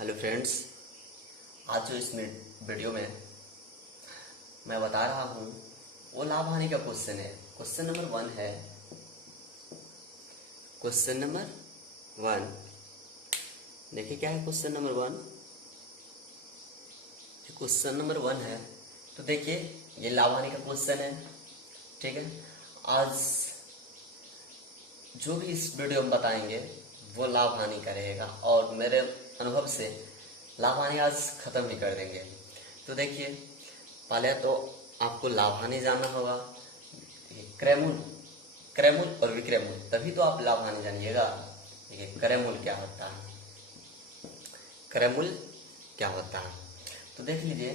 Hello friends, आज जो इस वीडियो में मैं बता रहा हूँ वो लाभ हानि का क्वेश्चन है। क्वेश्चन नंबर 1 है। क्वेश्चन नंबर 1 देखिए क्या है क्वेश्चन नंबर 1। क्वेश्चन नंबर 1 है तो देखिए ये लाभ हानि का क्वेश्चन है। ठीक है, आज जो भी इस वीडियो में बताएंगे वो लाभ हानि का रहेगा और मेरे अनुभव से लाभ हानि आज ख़त्म ही कर देंगे। तो देखिए पहले तो आपको लाभ हानि जानना होगा, क्रयमूल और विक्रयमूल, तभी तो आप लाभ हानि जानिएगा। देखिए क्रयमूल क्या होता है, क्रयमूल क्या होता है तो देख लीजिए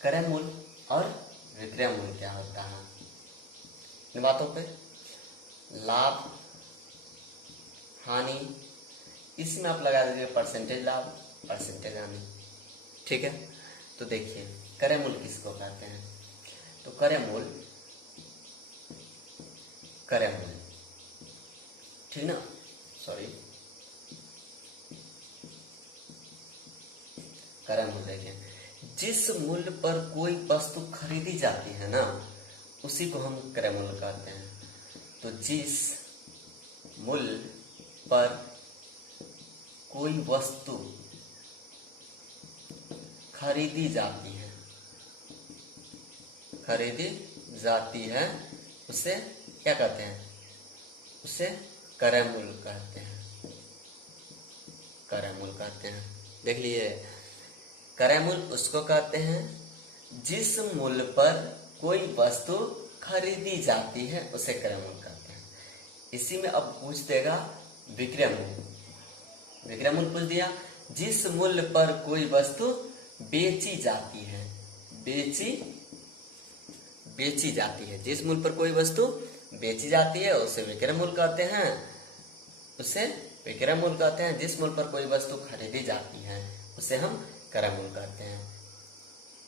क्रयमूल और विक्रयमूल क्या होता है। इन बातों पे लाभ हानि इसमें आप लगा दीजिए परसेंटेज लाभ परसेंटेज हानि। ठीक है, तो देखिए क्रयमूल किसको कहते हैं तो क्रयमूल ठीक ना, सॉरी क्रयमूल देखिए जिस मूल्य पर कोई वस्तु खरीदी जाती है ना उसी को हम क्रयमूल कहते हैं। तो जिस मूल्य पर कोई वस्तु खरीदी जाती है उसे क्या कहते हैं, उसे क्रयमूल कहते हैं। देख लिए क्रयमूल उसको कहते हैं जिस मूल्य पर कोई वस्तु खरीदी जाती है उसे क्रयमूल कहते हैं। इसी में अब पूछ देगा विक्रयमूल पूछ दिया जिस मूल्य पर कोई वस्तु बेची जाती है, जिस मूल्य पर कोई वस्तु बेची जाती है उसे विक्रयमूल कहते हैं, जिस मूल्य पर कोई वस्तु खरीदी जाती है उसे हम क्रयमूल कहते हैं।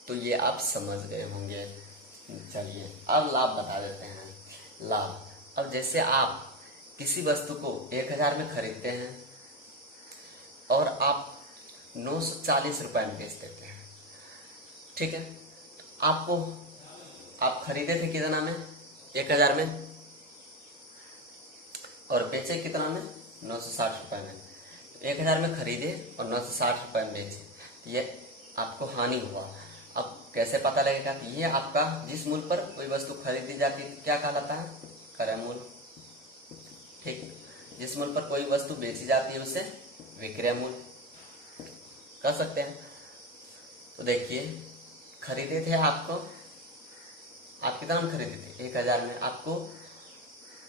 तो ये आप समझ गए होंगे। चलिए अब लाभ बता देते हैं। लाभ, अब जैसे आप किसी वस्तु को 1000 में खरीदते हैं और आप 940 रुपए में बेच देते हैं। ठीक है, आप खरीदे थे कितना में, 1000 में, और बेचे कितना में, 960 रुपए में। 1000 में खरीदे और 960 रुपए में बेचे, ये आपको हानि हुआ। अब कैसे पता लगेगा कि ये आपका जिस मूल्य पर कोई वस्तु खरीदी जाती है क्या कहलाता है, क्रयमूल। ठीक, जिस मूल्य पर कोई वस्तु बेची जाती है उसे विक्रयमूल कर सकते हैं। तो देखिए खरीदे थे आप कितना में खरीदे थे, 1000 में। आपको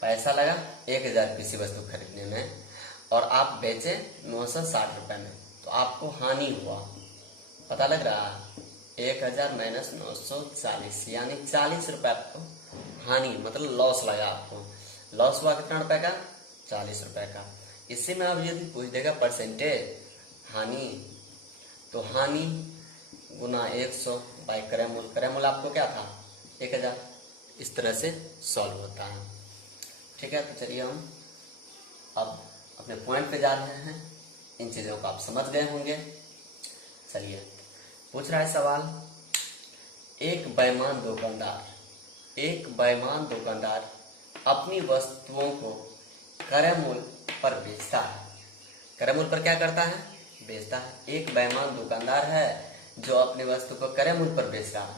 पैसा लगा 1000 किसी वस्तु खरीदने में और आप बेचे 960 रुपए में, तो आपको हानि हुआ। पता लग रहा है, 1000 माइनस 940 यानी 40 रुपए आपको हानि, मतलब लॉस लगा। आपको लॉस हुआ कितना रुपए का, 40 रुपए का। इसी में अब यदि पूछ देगा परसेंटेज हानि, तो हानि गुना 100 बाई क्रयमूल आपको क्या था, 1000। इस तरह से सॉल्व होता है। ठीक है, तो चलिए हम अब अपने पॉइंट पे जा रहे हैं। इन चीजों को आप समझ गए होंगे। चलिए पूछ रहा है सवाल, एक बेईमान दुकानदार अपनी वस्तुओं को क्रयमूल पर बेचता है। क्रयमूल पर क्या करता है, बेचता है। एक बेईमान दुकानदार है जो अपनी वस्तु को क्रयमूल पर बेच रहा है।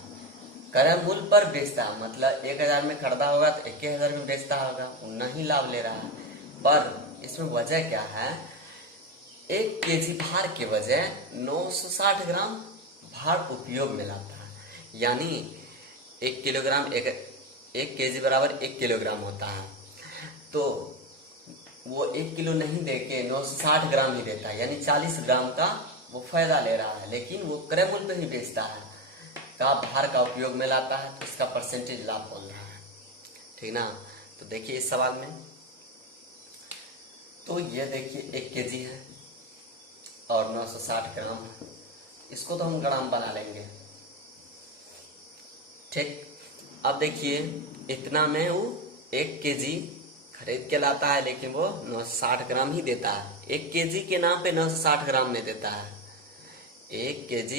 क्रयमूल पर बेचता है मतलब 1000 में खरीदा होगा तो 1000 में बेचता होगा, उतना ही लाभ ले रहा है। पर इसमें वजह क्या है, 1 केजी भार के बजाय 960 ग्राम भार उपयोग में लाता है। यानी 1 किलोग्राम 1 केजी बराबर 1 किलोग्राम होता है, तो वो 1 किलो नहीं देके 960 ग्राम ही देता है, यानी 40 ग्राम का वो फायदा ले रहा है। लेकिन वो क्रयमूल पे ही बेचता है, का भार का उपयोग में लाता है, तो इसका परसेंटेज लाभ बोल रहा है। ठीक ना, तो देखिए इस सवाल में तो ये देखिए 1 केजी है और 960 ग्राम है। इसको तो हम ग्राम बना लेंगे। ठीक, अब देखिए इतना में वो 1 केजी खरीद के लाता है, लेकिन वो 960 ग्राम ही देता है। 1 केजी के नाम पे 960 ग्राम में देता है। 1 kg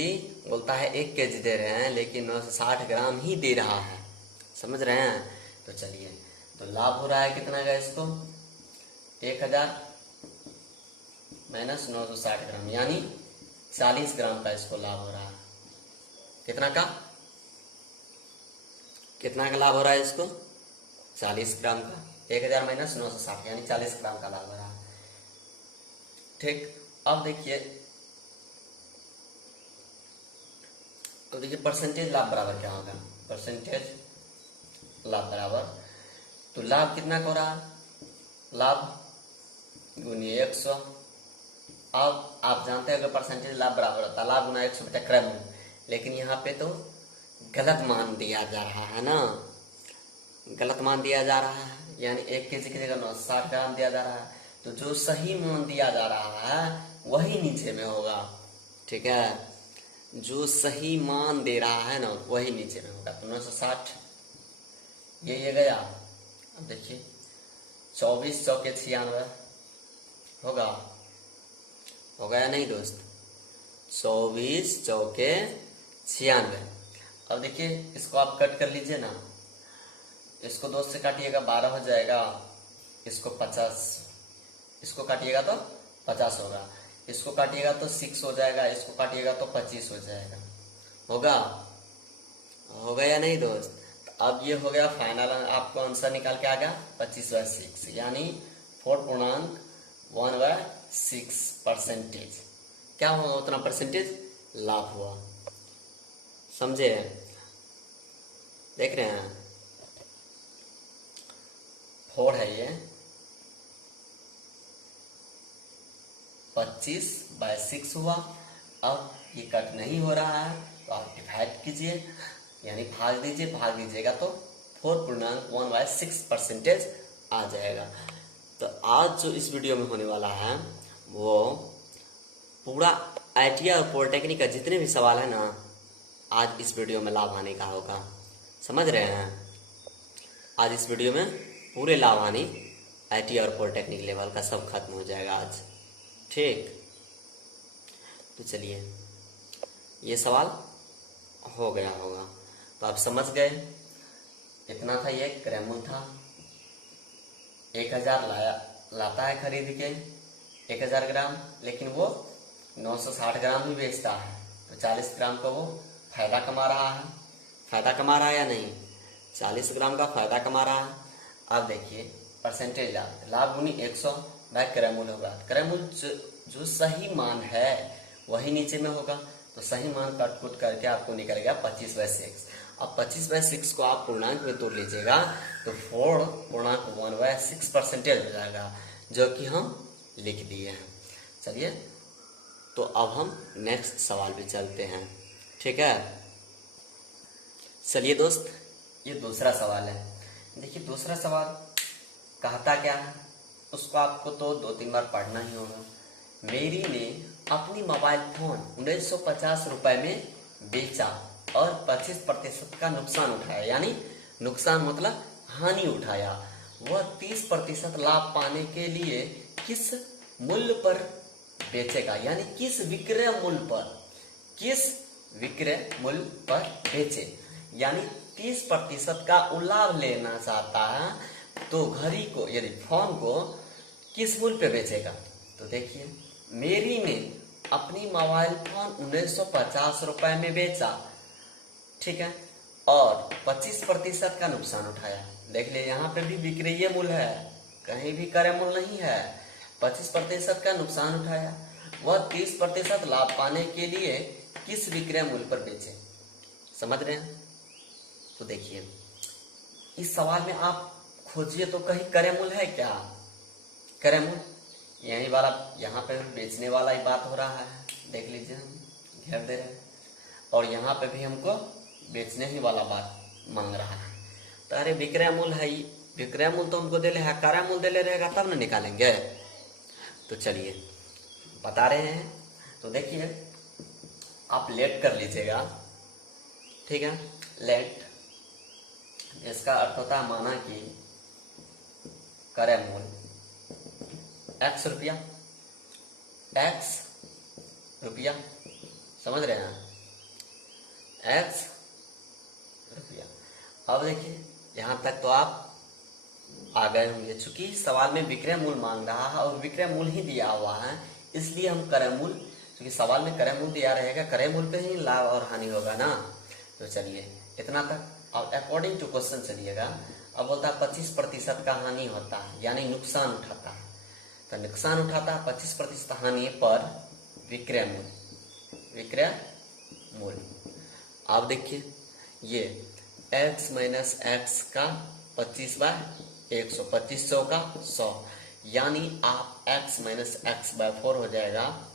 बोलता है 1 kg दे रहे हैं, लेकिन 960 ग्राम ही दे रहा है। समझ रहे हैं? तो चलिए, तो लाभ हो रहा है कितना का इसको, 1000 माइनस 960 ग्राम, यानी 40 ग्राम का इसको लाभ हो रहा है। कितना का लाभ हो रहा है इसको? 40 ग्राम का। 1000 माइनस 960 यानी 40 ग्राम का लाभ हो रहा है। ठीक, अब देखिए परसेंटेज लाभ बराबर क्या होगा, परसेंटेज लाभ बराबर, तो लाभ कितना का हो रहा है, लाभ गुणिए 100। अब आप जानते हैं कि परसेंटेज लाभ बराबर होता है लाभ गुना 100 बटा क्रम, लेकिन यहाँ पे तो गलत मान दिया जा रहा है ना, गलत मान दिया जा रहा है, यानी 1 kg की जगह 960 ग्राम दिया जा रहा है। तो जो सही मान दिया जा रहा है वही नीचे में होगा। ठीक है, जो सही मान दे रहा है ना वही नीचे में होगा। तो 960 ये गया। अब देखिए 24 चौके 96 होगा, होगा या नहीं दोस्त? 24 चौके 96। अब देखिए इसको आप कट कर लीजिए ना, इसको 2 से काटिएगा 12 हो जाएगा, इसको 50, इसको काटिएगा तो 50 होगा, इसको काटिएगा तो 6 हो जाएगा, इसको काटिएगा तो 25 हो जाएगा। होगा या नहीं दोस्त? तो अब ये हो गया फाइनल, आपको आंसर निकाल के आ गया 25/6 यानी 4.16 परसेंटेज। क्या हुआ? उतना परसेंटेज लाभ हुआ। समझे? देख रहे हैं, 4 है ये, 25/6 हुआ। अब ये कट नहीं हो रहा है तो आप डिवाइड कीजिए, यानी भाग दीजिएगा तो 4.16 परसेंटेज आ जाएगा। तो आज जो इस वीडियो में होने वाला है वो पूरा ITI और पॉलिटेक्निक का जितने भी सवाल है ना, आज इस वीडियो में लाभ आने का होगा। समझ रहे हैं? आज इस वीडियो में पूरे लाभ आने ITI और पॉलिटेक्निक लेवल का सब खत्म हो जाएगा आज। ठीक, तो चलिए ये सवाल हो गया होगा, तो आप समझ गए। इतना था, ये क्रैमुल था। 1000 लाता है खरीद के 1000 ग्राम, लेकिन वो 960 ग्राम ही बेचता है, तो 40 ग्राम का वो फायदा कमा रहा है। फायदा कमा रहा है या नहीं? 40 ग्राम का फायदा कमा रहा है। अब देखिए परसेंटेज लाभ गुनी 100 बाय क्रैमुल होगा। क्रैमुल जो सही मान है वही नीचे में होगा, तो सही मान कट कुट करके आपको निकलेगा 25/6। अब 25/6 को आप पूर्णांक में तोड़ लीजिएगा तो 4.16 परसेंटेज हो जाएगा, जो कि हम लिख दिए हैं। चलिए, तो अब हम नेक्स्ट सवाल पे चलते हैं। ठीक है, चलिए दोस्त, ये दूसरा सवाल है। देखिए दूसरा सवाल कहता क्या है, उसको आपको तो 2-3 बार पढ़ना ही होगा। मेरी ने अपनी मोबाइल फोन 1950 रुपए में बेचा और 25% का नुकसान उठाया, यानी नुकसान मतलब हानि उठाया। वह 30% लाभ पाने के लिए किस मूल्य पर बेचेगा, यानी किस विक्रय मूल्य पर बेचे, यानी 30% का लाभ लेना चाहता है, तो घड़ी को यदि फोन को किस मूल्य पे बेचेगा। तो देखिए मेरी ने अपनी मोबाइल फोन 1950 रुपए में बेचा, ठीक है, और 25% का नुकसान उठाया। देख ले यहाँ पे भी विक्रय मूल्य है, कहीं भी क्रय मूल्य नहीं है। 25% का नुकसान उठाया, वह 30% लाभ पाने के लिए किस विक्रय मूल्य पर बेचे। समझ रहे हैं? तो देखिए इस सवाल में आप खोजिए तो कहीं क्रय मूल्य है क्या? क्रय मूल्य यही वाला, यहाँ पे बेचने वाला ही बात हो रहा है। देख लीजिए, हम घेर दे रहे हैं और यहाँ पे भी हमको बेचने ही वाला बात मांग रहा है। तो अरे विक्रय मूल्य है, विक्रय मूल्य तो हमको दे ले है, क्रय मूल्य दे ले रहेगा तब ना निकालेंगे। तो चलिए बता रहे हैं। तो देखिए आप लेट कर लीजिएगा, ठीक है। लेट इसका अर्थ होता है माना कि क्रय मूल्य X रुपया समझ रहे हैं, x रुपया। अब देखिए यहां तक तो आप आ गए होंगे। चूंकि सवाल में विक्रय मूल्य मांग रहा है और विक्रय मूल्य ही दिया हुआ है, इसलिए हम क्रय मूल्य, क्योंकि सवाल में क्रय मूल्य दिया रहेगा, क्रय मूल्य पे ही लाभ और हानि होगा ना। तो चलिए इतना तक। अब अकॉर्डिंग टू क्वेश्चन चलिएगा। अब बोलता है 25% का हानि होता है, यानी नुकसान उठाता है। तो नुकसान उठाता है 25% हानि पर विक्रय मूल्य, विक्रय मूल्य। आप देखिए ये x माइनस एक्स का 25/100, 2500 का 100, यानी आप x माइनस एक्स बाय 4 हो जाएगा,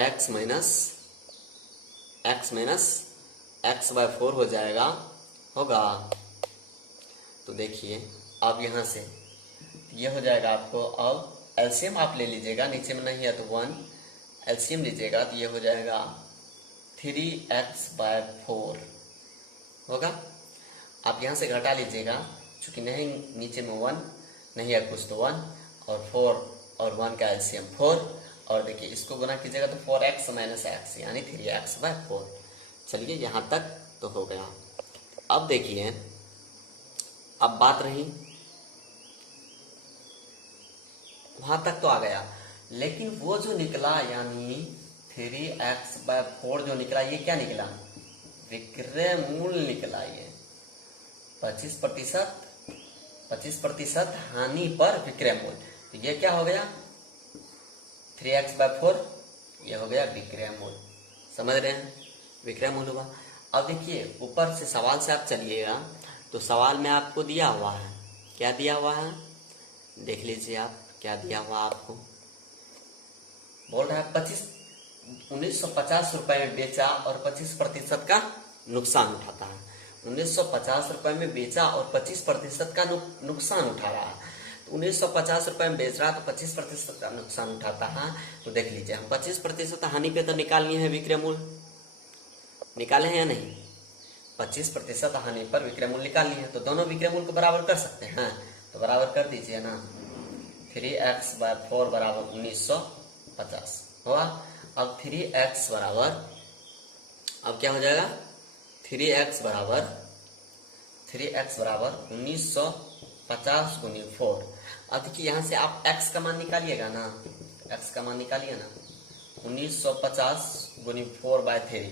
x माइनस एक्स बाय 4 हो जाएगा, होगा। तो देखिए अब यहां से ये हो जाएगा आपको। अब एलसीएम आप ले लीजिएगा, नीचे में नहीं है तो 1 एलसीएम लीजिएगा, तो ये हो जाएगा 3x/4 होगा। आप यहाँ से घटा लीजिएगा, चूंकि नहीं नीचे में 1 नहीं है कुछ, तो 1 और 4 और 1 का एलसीएम 4, और देखिए इसको गुना कीजिएगा तो 4x माइनस एक्स यानी 3x/4। चलिए यहाँ तक तो हो गया। अब देखिए अब बात रही, वहां तक तो आ गया, लेकिन वो जो निकला यानी 3x/4 जो निकला, ये क्या निकला, विक्रय मूल्य निकला। ये 25% हानि पर विक्रय मूल्य, तो ये क्या हो गया 3x/4, ये हो गया विक्रय मूल्य। समझ रहे हैं, विक्रय मूल्य हुआ। अब देखिए ऊपर से सवाल से आप चलिएगा, तो सवाल में आपको दिया हुआ है, क्या दिया हुआ है देख लीजिए आप, क्या दिया हुआ आपको। बोल रहा है 1950 रुपए में बेचा और 25% का नुकसान उठाता है। 1950 रुपए में बेचा और 25% का नुकसान उठा रहा है। तो 1950 रुपए में बेच रहा है तो 25% का नुकसान उठाता है। तो देख लीजिए हम 25% हानि पे तो निकाल लिए हैं विक्रय मूल्य, निकाले हैं या नहीं, 25% हानि पर विक्रय मूल्य निकाल लिए हैं। तो दोनों विक्रय मूल्य को बराबर कर सकते हैं, तो बराबर कर दीजिए ना, 3x/4 बराबर 1950 हुआ। अब 3x बराबर, अब क्या हो जाएगा 3x बराबर 1950 गुनी 4। अब देखिए यहाँ से आप x का मान निकालिएगा ना, x का मान निकालिए ना, 1950 गुनी 4/3,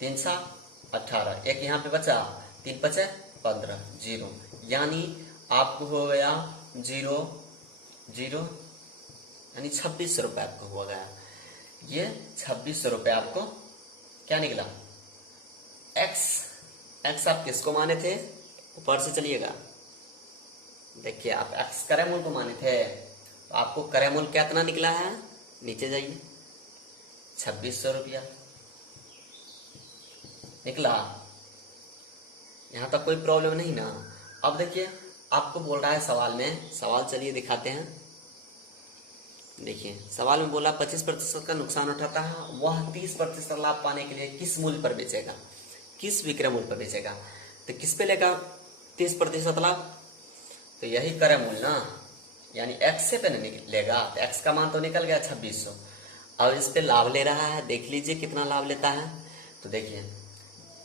3×18, एक यहाँ पे बचा, 3×5=15, 0, यानी आपको हो गया 0 0, यानी 2600 रुपये आपको हो गया। ये 2600 रुपये आपको क्या निकला, एक्स आप किसको माने थे, ऊपर से चलिएगा, देखिए आप एक्स क्रय मूल्य को माने थे, तो आपको क्रय मूल्य कितना निकला है, नीचे जाइए, 2600 रुपया निकला। यहां तक कोई प्रॉब्लम नहीं ना। अब देखिए आपको बोल रहा है सवाल में, सवाल चलिए दिखाते हैं। देखिए सवाल में बोला 25% का नुकसान उठाता है, वह 30% लाभ पाने के लिए किस मूल्य पर बेचेगा, किस विक्रय मूल्य पर बेचेगा। तो किस पे लेगा 30% लाभ, तो यही क्रय मूल्य ना, यानी एक्स से पे लेगा, तो एक्स का मान तो निकल गया 2600। अब इस पे लाभ ले रहा है, देख लीजिए कितना लाभ लेता है। तो देखिए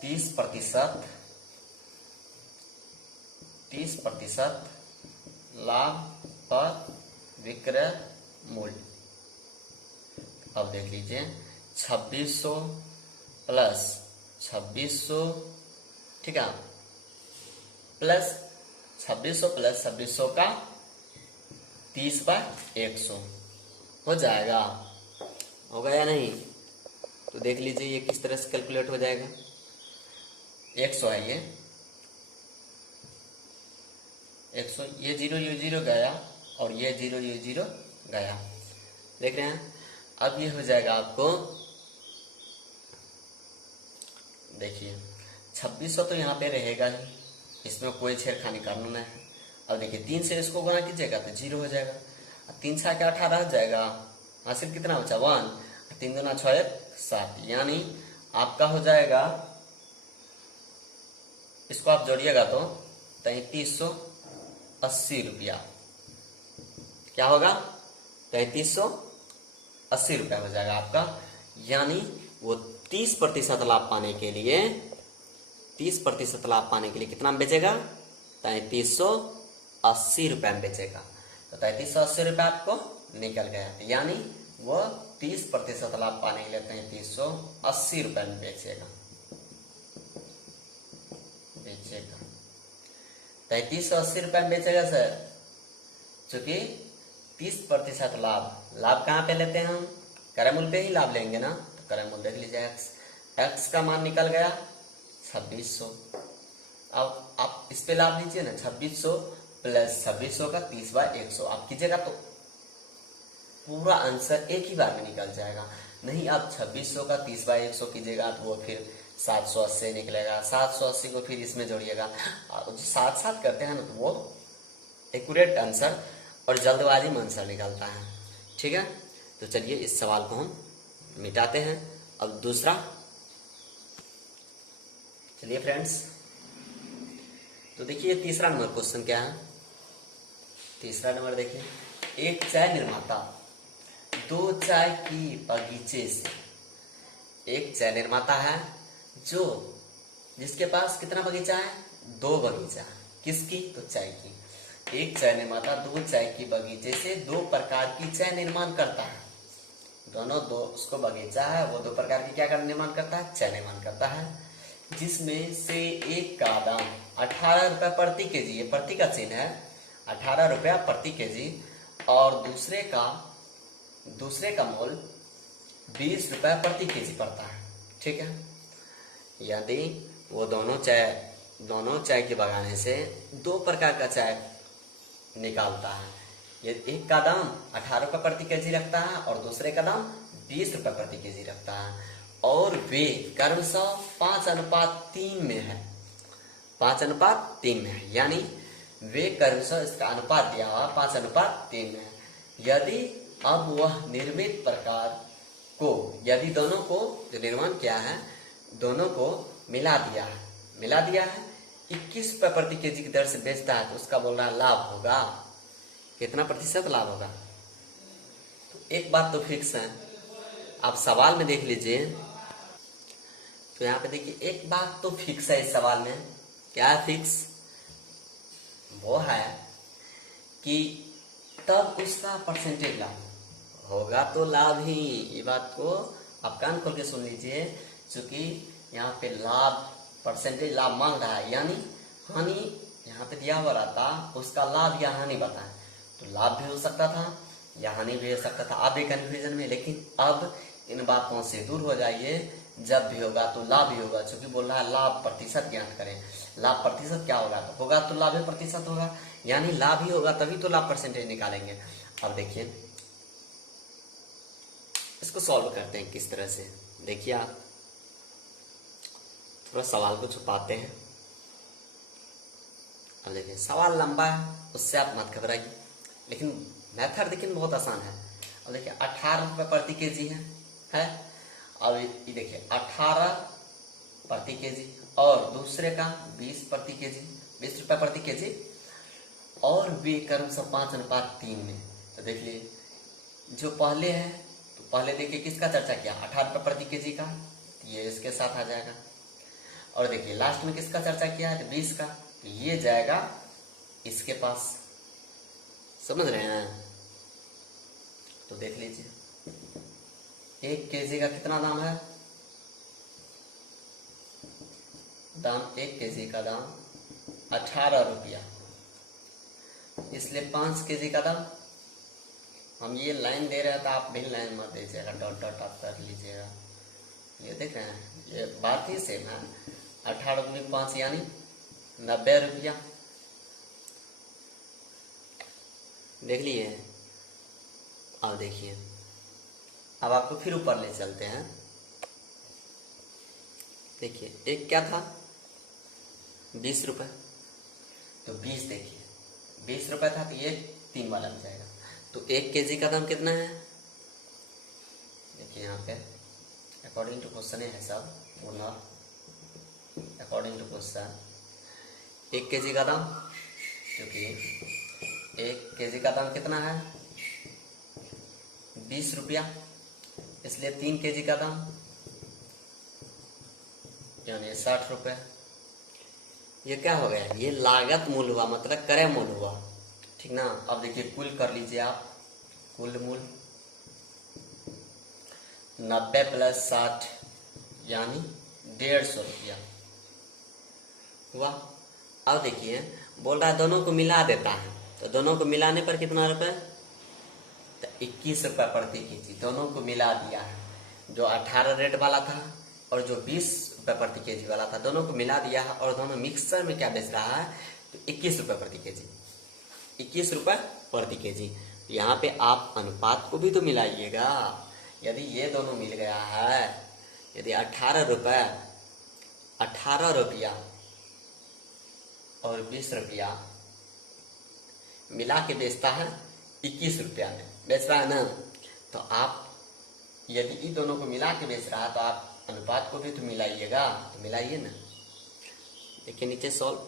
30% लाभ पर विक्रय मूल्य। अब देख लीजिए 2600 प्लस 2600, ठीक है, प्लस 2600 प्लस 2600 का 30/100 हो जाएगा, होगा या नहीं। तो देख लीजिए ये किस तरह से कैलकुलेट हो जाएगा, 100 है ये 100, ये 0 गया और ये 0 गया, देख रहे हैं। अब ये हो जाएगा आपको, देखिए 2600 तो यहाँ पे रहेगा ही, इसमें कोई छेड़खानी करना नहीं है। अब देखिए 3 से इसको गुना कीजिएगा तो 0 हो जाएगा, 3 6 के 18 हो जाएगा, हासिल कितना बचा 1, 3 दूना 6 1 7, यानी आपका हो जाएगा, इसको आप जोड़िएगा तो 3380 रुपया, क्या होगा 3380 रुपया हो जाएगा आपका। यानी वो 30% लाभ पाने के लिए 30% लाभ पाने के लिए कितना में बेचेगा? 3380 रुपये में बेचेगा। तो 3380 रुपये आपको निकल गया, यानी वो 30% लाभ पाने के लिए 3380 रुपये में बेचेगा 3380 रुपये में बेचेगा सर, चूंकि 30% लाभ कहाँ पे लेते हैं हम? क्रय मूल्य पे ही लाभ लेंगे ना। तो क्रय मूल्य देख लीजिए, एक्स का मान निकल गया 2600। अब आप इस पे लाभ लीजिए ना, 2600 प्लस 2600 का 30/100 आप कीजिएगा तो पूरा आंसर एक ही बार में निकल जाएगा। नहीं, आप 2600 का 30/100 कीजिएगा तो वो फिर 780 निकलेगा। 780 को फिर इसमें जोड़िएगा, जो साथ साथ करते हैं ना तो वो एक्यूरेट आंसर और जल्दबाजी में आंसर निकलता है। ठीक है, तो चलिए इस सवाल को हम मिटाते हैं। अब दूसरा, चलिए फ्रेंड्स, तो देखिए तीसरा नंबर क्वेश्चन क्या है। तीसरा नंबर देखिए, एक चाय निर्माता 2 चाय की बगीचे से, एक चाय निर्माता है जिसके पास कितना बगीचा है? 2 बगीचा। किसकी? तो चाय की। एक चाय निर्माता 2 चाय की बगीचे से 2 प्रकार की चाय निर्माण करता है। दो उसको बगीचा है, वो 2 प्रकार की क्या निर्माण करता है? चाय निर्माण करता है, जिसमें से एक का दाम 18 रुपये प्रति केजी, ये प्रति का चिन्ह है, 18 रुपया प्रति केजी, और दूसरे का मोल 20 रुपये प्रति केजी पड़ता है। ठीक है, यदि वो दोनों चाय के बगाने से 2 प्रकार का चाय निकालता है, ये एक का दाम 18 रुपये प्रति केजी रखता है और दूसरे का दाम 20 रुपये प्रति केजी रखता है, और वे क्रमशः 5:3 में है। 5:3 में है, यानी वे क्रमशः, इसका अनुपात दिया हुआ 5:3 में है। यदि अब वह निर्मित प्रकार को, यदि दोनों को जो निर्माण किया है दोनों को मिला दिया है 21 रुपये प्रति केजी की दर से बेचता है, तो उसका बोल रहा है लाभ होगा कितना प्रतिशत लाभ होगा? तो एक बात तो फिक्स है, आप सवाल में देख लीजिए। तो यहाँ पे देखिए एक बात तो फिक्स है इस सवाल में। क्या है फिक्स? वो है कि तब उसका परसेंटेज लाभ होगा तो लाभ ही। ये बात को आप कान खोल के सुन लीजिए, क्योंकि यहाँ पे परसेंटेज लाभ मांग रहा है, यानी हानि यहाँ पे दिया हुआ रहता, उसका लाभ या हानि बताएं, तो लाभ भी हो सकता था या हानि भी हो सकता था, आप भी कन्फ्यूजन में। लेकिन अब इन बातों से दूर हो जाइए, जब भी होगा तो लाभ ही होगा, क्योंकि बोल रहा है लाभ प्रतिशत ज्ञात करें। लाभ प्रतिशत क्या होगा? तो होगा तो लाभ ही प्रतिशत होगा, यानी लाभ ही होगा तभी तो लाभ परसेंटेज निकालेंगे। अब देखिए इसको सॉल्व करते हैं किस तरह से। देखिए आप थोड़ा सवाल को छुपाते हैं। अब देखिए सवाल लंबा है, उससे आप मत घबराइए, लेकिन मेथड देखिए बहुत आसान है। अब देखिए 18 रुपये प्रति केजी है। अब ये देखिए 18 प्रति केजी और दूसरे का 20 प्रति केजी, 20 रुपये प्रति केजी, और वे क्रमशः 5:3 में। तो देख लिए जो पहले है, तो पहले देखिए किसका चर्चा किया? 18 रुपये प्रति केजी का, ये इसके साथ आ जाएगा। और देखिए लास्ट में किसका चर्चा किया है? 20 का, तो ये जाएगा इसके पास। समझ रहे हैं? तो देख लीजिए 1 केजी का कितना दाम है? एक केजी का दाम 18 रुपया, इसलिए 5 केजी का दाम। हम ये लाइन दे रहे थे, आप भी लाइन मत दीजिएगा, डॉट डॉट आप कर लीजिएगा। ये देख रहे हैं, ये बात ही सेम है। 18 × 5 यानी 90 रुपया। देख लिए? अब देखिए, अब आपको फिर ऊपर ले चलते हैं। देखिए एक क्या था? 20 रुपये, तो 20 देखिए 20 रुपये था, तो ये 3 वाला में जाएगा। तो 1 केजी का दाम कितना है? देखिए यहाँ पे अकॉर्डिंग टू क्वेश्चन है सब, अकॉर्डिंग टू क्वेश्चन 1 केजी का दाम, क्योंकि 1 केजी का दाम कितना है? 20 रुपया। इसलिए 3 kg का दाम यानी 60 रुपये। ये क्या हो गया, ये लागत मूल्य हुआ, मतलब क्रय मूल्य हुआ, ठीक ना। अब देखिए कुल कर लीजिए आप, कुल मूल्य 90 + 60 यानी 150 रुपया हुआ। अब देखिए बोल रहा है दोनों को मिला देता है, तो दोनों को मिलाने पर कितना रुपए, तो 21 रुपये प्रति केजी। दोनों को मिला दिया है, जो 18 रेट वाला था और जो 20 रुपये प्रति केजी वाला था, दोनों को मिला दिया है। और दोनों मिक्सर में क्या बेच रहा है, तो 21 रुपये प्रति केजी, 21 रुपये प्रति केजी। तो यहाँ पे आप अनुपात को भी तो मिलाइएगा। यदि ये दोनों मिल गया है, यदि 18 रुपया और 20 रुपया मिला के बेचता है 21 रुपया में बेच रहा है ना, तो आप यदि इन दोनों को मिला के बेच रहा है तो आप अनुपात को भी तो मिलाइएगा। तो मिलाइए ना, देखिए नीचे सॉल्व।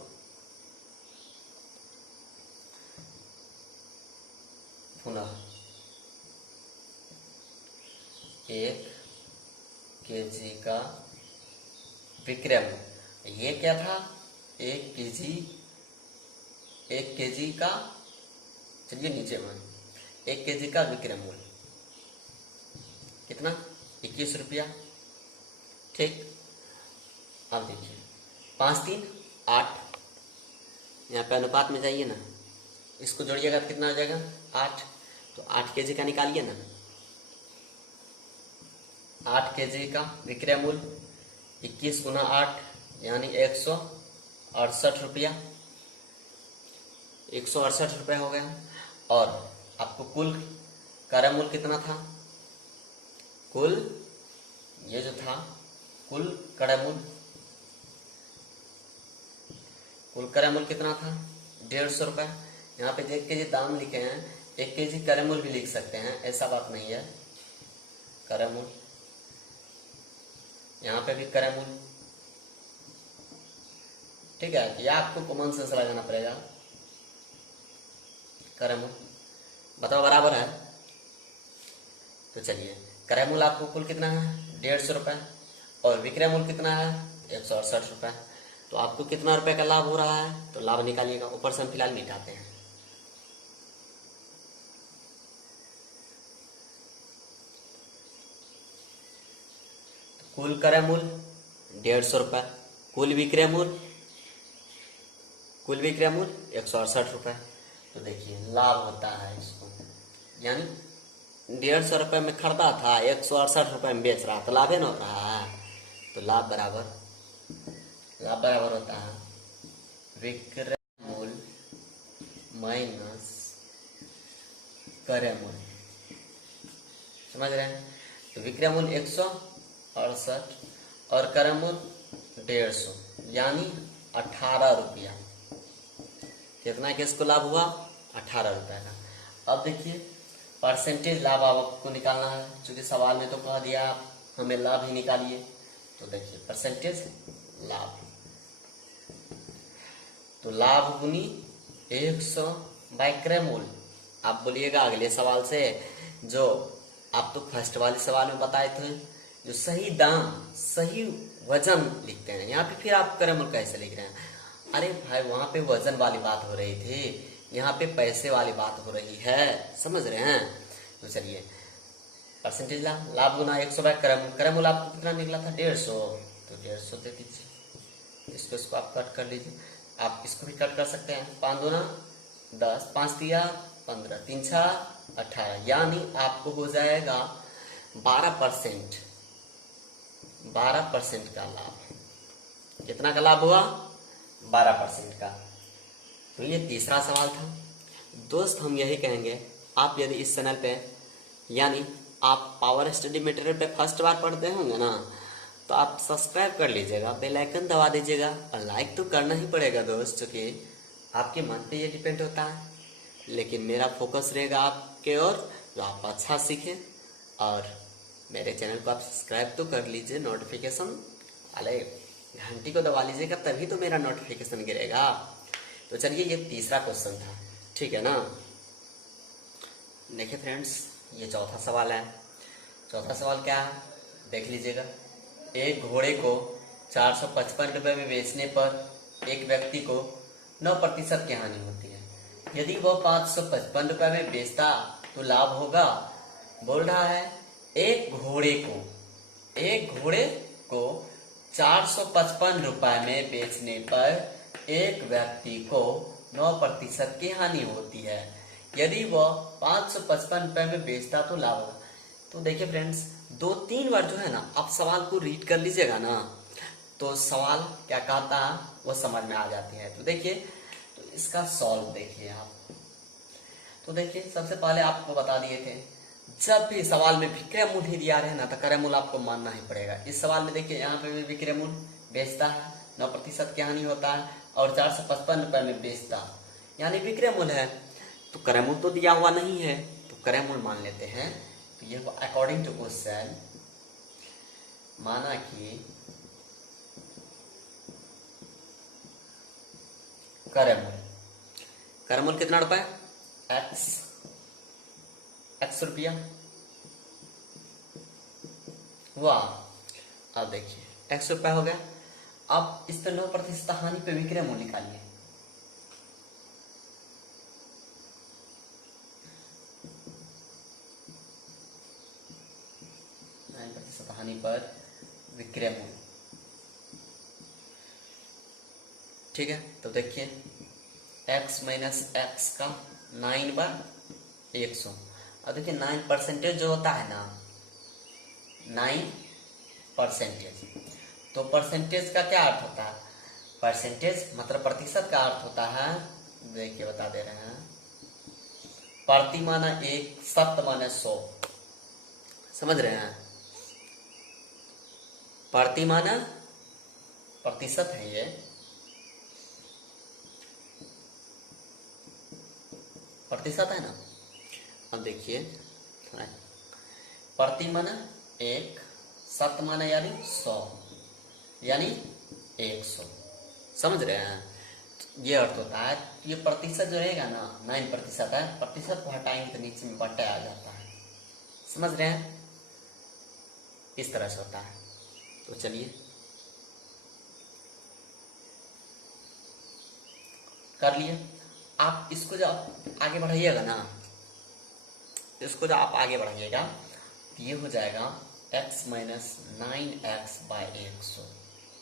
1 kg का विक्रय मूल्य, ये क्या था, 1 kg का, चलिए नीचे में 1 kg का विक्रय मूल्य कितना, 21 रुपया, ठीक। अब देखिए 5 3 8, यहाँ पे अनुपात में जाइए ना, इसको जोड़िएगा तो कितना हो जाएगा 8, तो 8 kg का निकालिए ना। 8 kg का विक्रय मूल्य 21 × 8 यानी 168 रुपया, 168 रुपये हो गया। और आपको कुल क्रय मूल्य कितना था, कुल ये जो था कुल क्रय मूल्य कितना था, 150 रुपये। यहाँ पे 1 kg दाम लिखे हैं, 1 kg क्रय मूल्य भी लिख सकते हैं, ऐसा बात नहीं है। क्रय मूल्य यहाँ पे भी क्रय मूल्य, ठीक है, या आपको कॉमन सेंस लगाना पड़ेगा। क्रय मूल्य बताओ बराबर है, तो चलिए क्रय मूल्य आपको कुल कितना है 150 रुपये और विक्रय मूल्य कितना है 168 रुपये। तो आपको कितना रुपए का लाभ हो रहा है, तो लाभ निकालिएगा। ऊपर से हम फिलहाल मिटाते हैं। कुल क्रय मूल्य 150 रुपये, कुल विक्रय मूल्य 168 रुपये। तो देखिए लाभ होता है इसको, यानी 150 रुपये में खरीदा था, 168 रुपये में बेच रहा, तो लाभ है ना हो रहा है। तो लाभ बराबर होता है विक्रय मूल्य माइनस क्रय मूल्य, समझ रहे हैं। तो विक्रय मूल्य 168 और क्रय मूल्य 150 यानी 18 रुपया। कितना के इसको लाभ हुआ, 18 रुपये का। अब देखिए परसेंटेज लाभ आपको निकालना है, क्योंकि सवाल में तो कह दिया आप हमें लाभ ही निकालिए। तो देखिए परसेंटेज लाभ, तो लाभ गुनी 100 बाय क्रय मूल्य। आप बोलिएगा अगले सवाल से, जो आप तो फर्स्ट वाले सवाल में बताए थे, जो सही दाम सही वजन लिखते हैं, यहाँ पे फिर आप क्रय मूल्य कैसे लिख रहे हैं। अरे भाई वहां पे वजन वाली बात हो रही थी, यहाँ पे पैसे वाली बात हो रही है, समझ रहे हैं। तो चलिए परसेंटेज लाभ गुना 100 बाय क्रय मूल्य आपको कितना निकला था 150, तो 150 दे दीजिए। इसको आप कट कर लीजिए, आप इसको भी कट कर सकते हैं। 5 दूना 10, 5 तिया 15, 3 6 18, यानी आपको हो जाएगा 12% का लाभ। कितना का लाभ हुआ, 12% का। तो ये तीसरा सवाल था दोस्त। हम यही कहेंगे, आप यदि इस चैनल पे यानी आप पावर स्टडी मटेरियल पे फर्स्ट बार पढ़ते होंगे ना, तो आप सब्सक्राइब कर लीजिएगा, बेल आइकन दबा दीजिएगा और लाइक तो करना ही पड़ेगा दोस्त, क्योंकि आपके मन पे ये डिपेंड होता है। लेकिन मेरा फोकस रहेगा आपके ओर, जो आप अच्छा सीखें। और मेरे चैनल को आप सब्सक्राइब तो कर लीजिए, नोटिफिकेशन वाले घंटी को दबा लीजिएगा, तभी तो मेरा नोटिफिकेशन गिरेगा। तो चलिए ये तीसरा क्वेश्चन था, ठीक है ना। देखिए फ्रेंड्स, ये चौथा सवाल है। चौथा सवाल क्या है, देख लीजिएगा। एक घोड़े को 455 रुपए में बेचने पर एक व्यक्ति को 9% की हानि होती है। यदि वह 555 रुपए में बेचता तो लाभ होगा। बोल रहा है एक घोड़े को 455 रुपए में बेचने पर एक व्यक्ति को 9% की हानि होती है। यदि वह 555 रुपए में बेचता तो लाभ होगा। तो देखिए फ्रेंड्स, 2-3 बार जो है ना आप सवाल को रीड कर लीजिएगा ना, तो सवाल क्या कहता है वो समझ में आ जाती है। तो देखिए, तो इसका सॉल्व देखिए आप। तो देखिए, सबसे पहले आपको बता दिए थे, जब भी सवाल में विक्रय मूल्य ही दिया रहे ना तो क्रय मूल्य आपको मानना ही पड़ेगा। इस सवाल में देखिए, यहाँ पे भी विक्रय मूल्य बेचता है, 9% की हानि होता है, और 455 रुपए में बेचता यानी विक्रय मूल्य है। तो क्रय मूल्य तो दिया हुआ नहीं है, तो क्रय मूल्य मान लेते हैं। तो ये अकॉर्डिंग टू क्वेश्चन माना कि क्रय मूल्य कितना रुपए, x रुपया हुआ। अब देखिए x रुपया हो गया। अब इस पर 9% हानि पे विक्रय मूल्य निकालिए। हानि पर विक्रय मूल्य, ठीक है। तो देखिए x माइनस एक्स का 9/100। अब देखिए 9% जो होता है ना, 9%, तो परसेंटेज का क्या अर्थ होता है? परसेंटेज मतलब प्रतिशत का अर्थ होता है, देखिए बता दे रहे हैं, प्रति माना 1, शत माना 100। समझ रहे हैं? प्रति माना प्रतिशत है ये, प्रतिशत है ना। अब देखिए, प्रति माना 1, शत माना यानी 100, यानी 100। समझ रहे हैं? ये अर्थ होता है। ये प्रतिशत जो रहेगा ना, 9% है, प्रतिशत को हटाएंगे तो नीचे में बटा आ जाता है। समझ रहे हैं? इस तरह से होता है। तो चलिए कर लिए। आप इसको जब आगे बढ़ाइएगा ना, इसको जब आप आगे बढ़ाइएगा तो ये हो जाएगा x माइनस 9x/100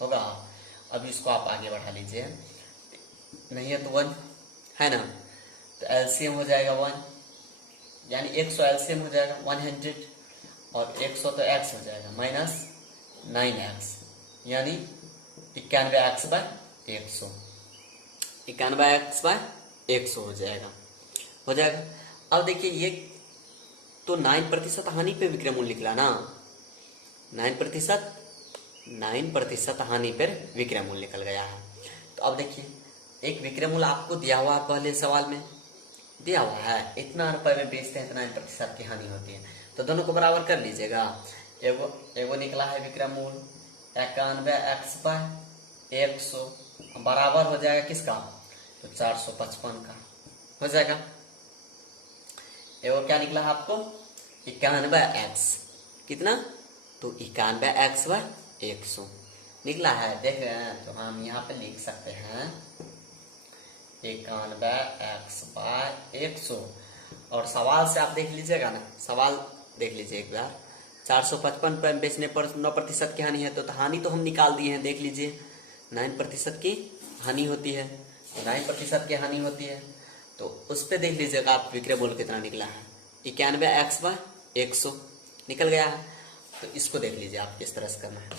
होगा। अब इसको आप आगे बढ़ा लीजिए, नहीं है तो 1 है ना, तो एलसीएम हो जाएगा 1, यानी 100 एलसीएम हो जाएगा 100, और 100 तो x हो जाएगा माइनस 9x, यानी 91x/100, 91x/100 हो जाएगा। अब देखिए, ये तो 9% हानि पे विक्रय मूल्य निकला ना, 9% हानि पर विक्रय मूल्य निकल गया है। तो अब देखिए, एक विक्रय मूल्य आपको दिया हुआ है, पहले सवाल में दिया हुआ है, इतना रुपए में बेचते हैं तो 9% की हानि होती है। तो दोनों को बराबर कर लीजिएगा। एगो निकला है विक्रय मूल्य 91x/100 बराबर हो जाएगा किसका, तो 455 का हो जाएगा। एगो क्या निकला है आपको, 91x, कितना, तो 91x/100 निकला है। देख रहे हैं? तो हम यहाँ पे लिख सकते हैं 91x/100। और सवाल से आप देख लीजिएगा ना, सवाल देख लीजिए एक बार, 455 पर बेचने पर 9% की हानि है, तो हानि तो हम निकाल दिए हैं। देख लीजिए 9% की हानि होती है, तो 9% की हानि होती है, तो उस पर देख लीजिएगा आप विक्रय मूल्य कितना निकला है, 91x/100 निकल गया है। तो इसको देख लीजिए आप किस तरह से करना है।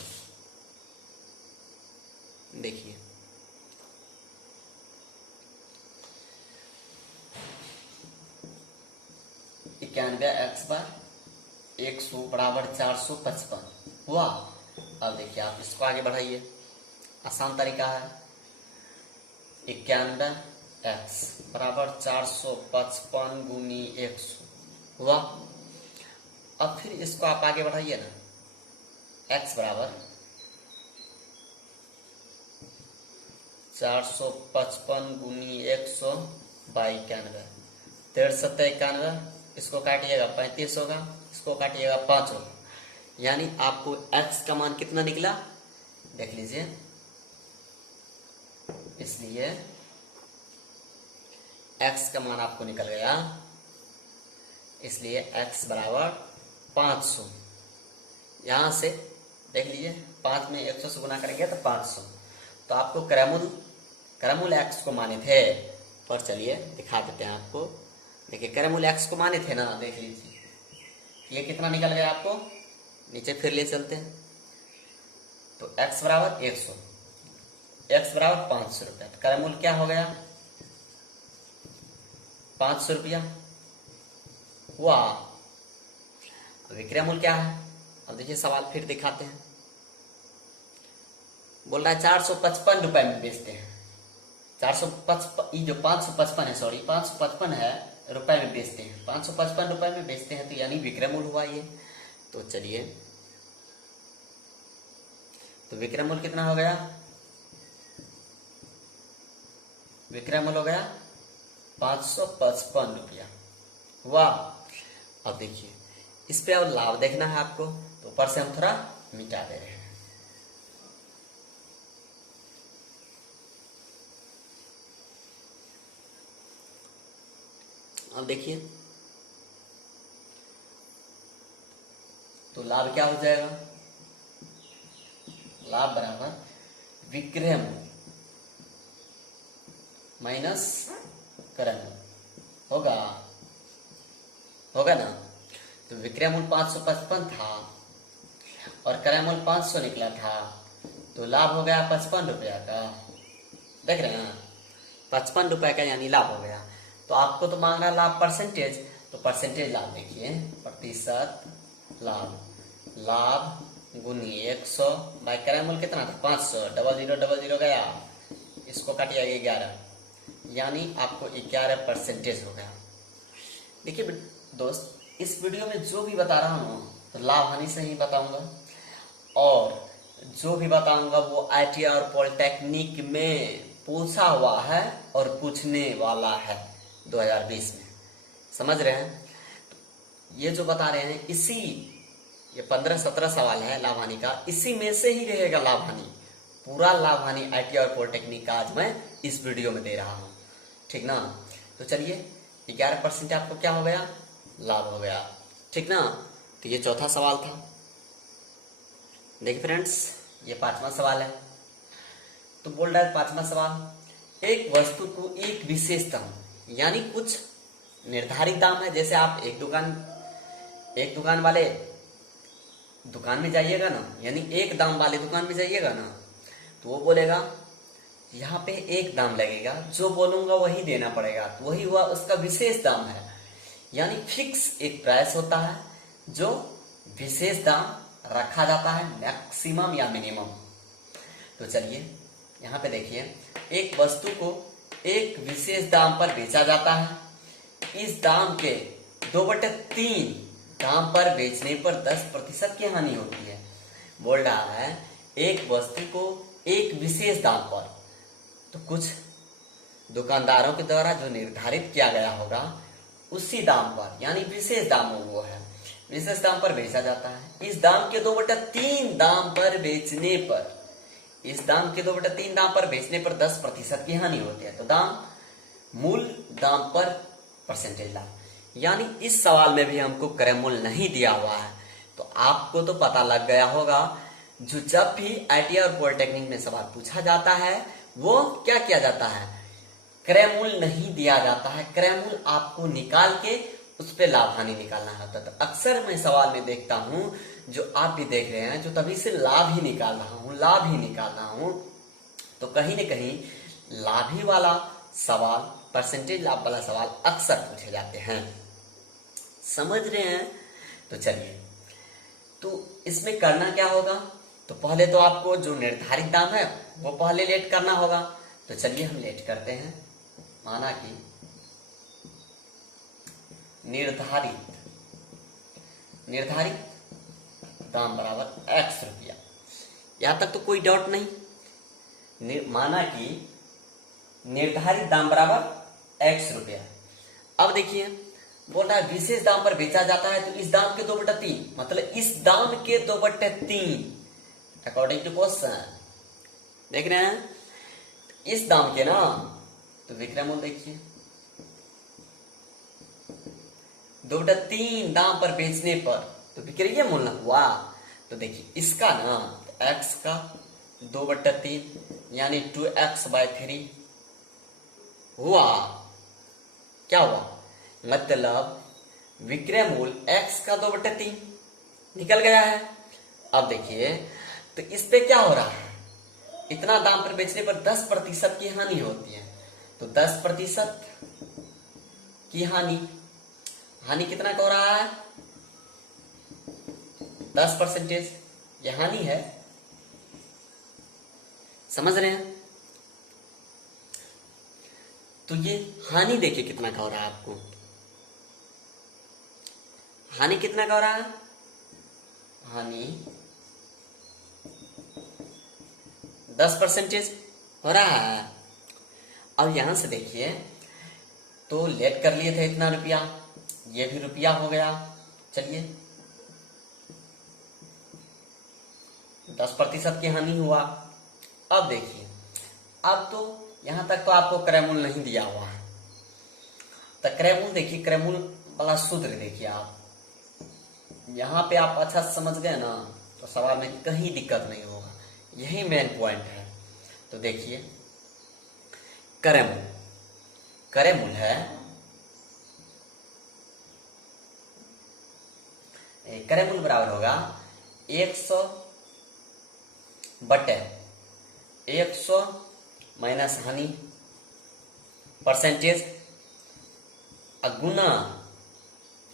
देखिए, x/100 बराबर 455 हुआ। अब देखिए, आप इसको आगे बढ़ाइए, आसान तरीका है। 91x बराबर 455 गुनी 100 हुआ। अब फिर इसको आप आगे बढ़ाइए ना, x बराबर 455 गुनी 100/91, 93 91, इसको काटिएगा 35 होगा, इसको काटिएगा 5 होगा, यानी आपको x का मान कितना निकला देख लीजिए। इसलिए x का मान आपको निकल गया, इसलिए x बराबर 500। यहां से देख लीजिए 5 में 100 से गुना करेंगे तो 500। तो आपको क्रमूल x को माने थे, पर चलिए दिखा देते हैं आपको। देखिए क्रमूल x को माने थे ना, देख लीजिए ये कितना निकल गया आपको, नीचे फिर ले चलते हैं। तो x बराबर 100, x बराबर 500 रुपया। तो क्रमूल क्या हो गया 500 रुपया हुआ। अब विक्रय मूल्य क्या है, अब देखिए सवाल फिर दिखाते हैं। बोल रहा है 455 रुपए में बेचते हैं। 455 ये जो 555 है, सॉरी 555 है रुपए में बेचते हैं, 555 रुपए में बेचते हैं, तो यानी विक्रय मूल्य हुआ ये। तो चलिए, तो विक्रय मूल्य कितना हो गया, विक्रय मूल्य हो गया 555 रुपया हुआ। अब देखिए इस पे और लाभ देखना है आपको, तो ऊपर से हम थोड़ा मिटा दे रहे हैं। अब देखिए तो लाभ क्या हो जाएगा, लाभ बराबर विक्रय मूल्य माइनस क्रय मूल्य होगा ना। तो विक्रय मूल्य 555 था और क्रय मूल्य 500 निकला था, तो लाभ हो गया 55 रुपया का। देख रहे हैं 55 रुपए का यानी लाभ हो गया। तो आपको तो मांग रहा लाभ परसेंटेज, तो परसेंटेज लाभ देखिए, प्रतिशत लाभ, लाभ गुनी 100 बाय क्रय मूल्य कितना था 500, डबल जीरो गया, इसको काटिए 11, यानी आपको 11% हो गया। देखिए दोस्त, इस वीडियो में जो भी बता रहा हूँ तो लाभ हानि से ही बताऊंगा, और जो भी बताऊंगा वो ITI और पॉलिटेक्निक में पूछा हुआ है और पूछने वाला है 2020 में, समझ रहे हैं। ये जो बता रहे हैं इसी, ये 15-17 सवाल है लाभ हानि का, इसी में से ही रहेगा लाभ हानि। पूरा लाभ हानि ITI और पॉलिटेक्निक का आज मैं इस वीडियो में दे रहा हूँ, ठीक ना। तो चलिए 11% आपको क्या हो गया, लाभ हो गया, ठीक ना। तो ये चौथा सवाल था। देखिए फ्रेंड्स, ये 5वां सवाल है। तो बोल रहा है 5वां सवाल, एक वस्तु को एक विशेष दाम, यानी कुछ निर्धारित दाम है। जैसे आप एक दुकान वाले दुकान में जाइएगा ना, यानी एक दाम वाले दुकान में जाइएगा ना, तो वो बोलेगा यहाँ पे एक दाम लगेगा, जो बोलूंगा वही देना पड़ेगा, तो वही हुआ उसका विशेष दाम है। यानी फिक्स एक प्राइस होता है जो विशेष दाम रखा जाता है, मैक्सिमम या मिनिमम। तो चलिए यहाँ पे देखिए, एक वस्तु को एक विशेष दाम पर बेचा जाता है। इस दाम के 2/3 दाम पर बेचने पर 10% की हानि होती है। बोल रहा है एक वस्तु को एक विशेष दाम पर, तो कुछ दुकानदारों के द्वारा जो निर्धारित किया गया होगा उसी दाम पर, यानी विशेष दाम वो है, विशेष दाम पर बेचा जाता है। इस दाम के 2/3 दाम पर बेचने पर, इस दाम के 2/3 दाम पर बेचने पर 10% की हानि होती है। तो दाम मूल दाम पर परसेंटेज लाभ, यानी इस सवाल में भी हमको क्रय मूल्य नहीं दिया हुआ है। तो आपको तो पता लग गया होगा, जो जब भी ITI और पॉलिटेक्निक में सवाल पूछा जाता है वो क्या किया जाता है, क्रय मूल्य नहीं दिया जाता है। क्रय मूल्य आपको निकाल के उस पर लाभ हानि निकालना होता है। तो अक्सर मैं सवाल में देखता हूं, जो आप भी देख रहे हैं, जो तभी से लाभ ही निकाल रहा हूं, तो कहीं न कहीं लाभ ही वाला सवाल, परसेंटेज लाभ वाला सवाल अक्सर पूछे जाते हैं, समझ रहे हैं। तो चलिए, तो इसमें करना क्या होगा, तो पहले तो आपको जो निर्धारित दाम है वो पहले लेट करना होगा। तो चलिए हम लेट करते हैं। माना कि निर्धारित दाम बराबर X रुपया, यहां तक तो कोई डाउट नहीं। माना कि निर्धारित दाम बराबर X रुपया। अब देखिए बोल रहा है विशेष दाम पर बेचा जाता है तो इस दाम के 2/3, मतलब इस दाम के 2/3 अकॉर्डिंग टू क्वेश्चन। देख रहे हैं इस दाम के ना, तो विक्रय मूल्य देखिए 2/3 दाम पर बेचने पर तो विक्रय मूल्य हुआ। तो देखिए इसका ना x का 2/3 यानी 2x/3 हुआ। क्या हुआ, मतलब विक्रय मूल्य x का 2/3 निकल गया है। अब देखिए तो इस पे क्या हो रहा है, इतना दाम पर बेचने पर 10% की हानि होती है। तो 10% की हानि, हानि कितना का हो रहा है, 10%, ये हानि है। समझ रहे हैं, तो ये हानि देखिए कितना का हो रहा है आपको, हानि कितना का हो रहा है, हानि 10% हो रहा है। अब यहां से देखिए तो लेट कर लिए थे इतना रुपया, ये भी रुपया हो गया। चलिए 10% की हानि हुआ। अब देखिए अब तो यहां तक तो आपको क्रय मूल्य नहीं दिया हुआ है, तो क्रय मूल्य देखिए, क्रय मूल्य वाला सूत्र देखिए आप, यहां पे आप अच्छा से समझ गए ना तो सवाल में कहीं दिक्कत नहीं होगा, यही मेन पॉइंट है। तो देखिए क्रय मूल्य, क्रय मूल्य है, क्रय मूल्य बराबर होगा 100/100 माइनस हानि परसेंटेज, गुना,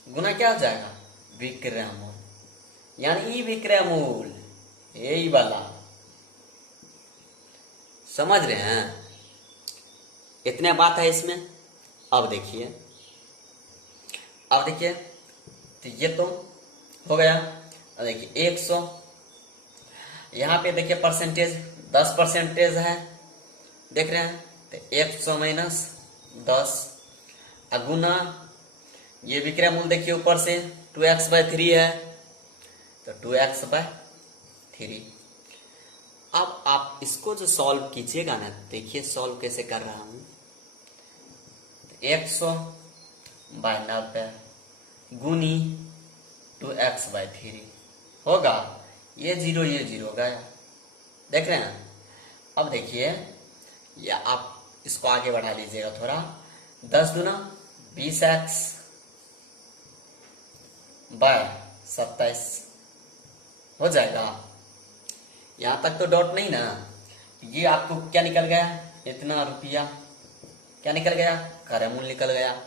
गुना क्या हो जाएगा, विक्रय मूल्य, यानी ई विक्रय मूल्य, यही वाला। समझ रहे हैं, इतने बात है इसमें। अब देखिए, अब देखिए तो ये तो हो गया। अब देखिए 100, यहाँ पे देखिए परसेंटेज 10% है, देख रहे हैं, तो 100 माइनस 10 अगुना, ये विक्रय मूल्य देखिए ऊपर से 2x/3 है, तो 2x/3। अब आप इसको जो सॉल्व कीजिएगा ना, देखिए सॉल्व कैसे कर रहा हूं, 100/90 गुनी 2x/3 होगा, ये जीरो गया, देख रहे हैं। अब देखिए या आप इसको आगे बढ़ा लीजिएगा थोड़ा, 10 दूना 20x/27 हो जाएगा। यहां तक तो डॉट नहीं ना, ये आपको क्या निकल गया, इतना रुपया क्या निकल गया, क्रय मूल्य निकल गया।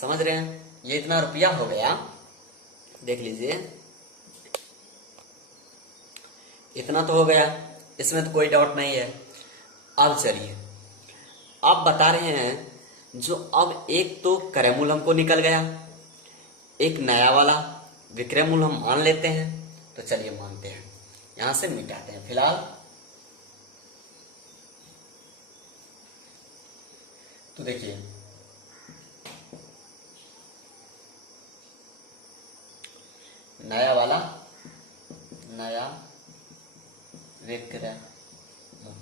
समझ रहे हैं, ये इतना रुपया हो गया, देख लीजिए इतना तो हो गया, इसमें तो कोई डाउट नहीं है। अब चलिए, अब बता रहे हैं जो अब एक तो क्रय मूल्य हमको निकल गया, एक नया वाला विक्रय मूल्य हम मान लेते हैं, तो चलिए मानते हैं, यहां से मिटाते हैं फिलहाल। तो देखिए नया वाला, नया विक्रय मूल्य,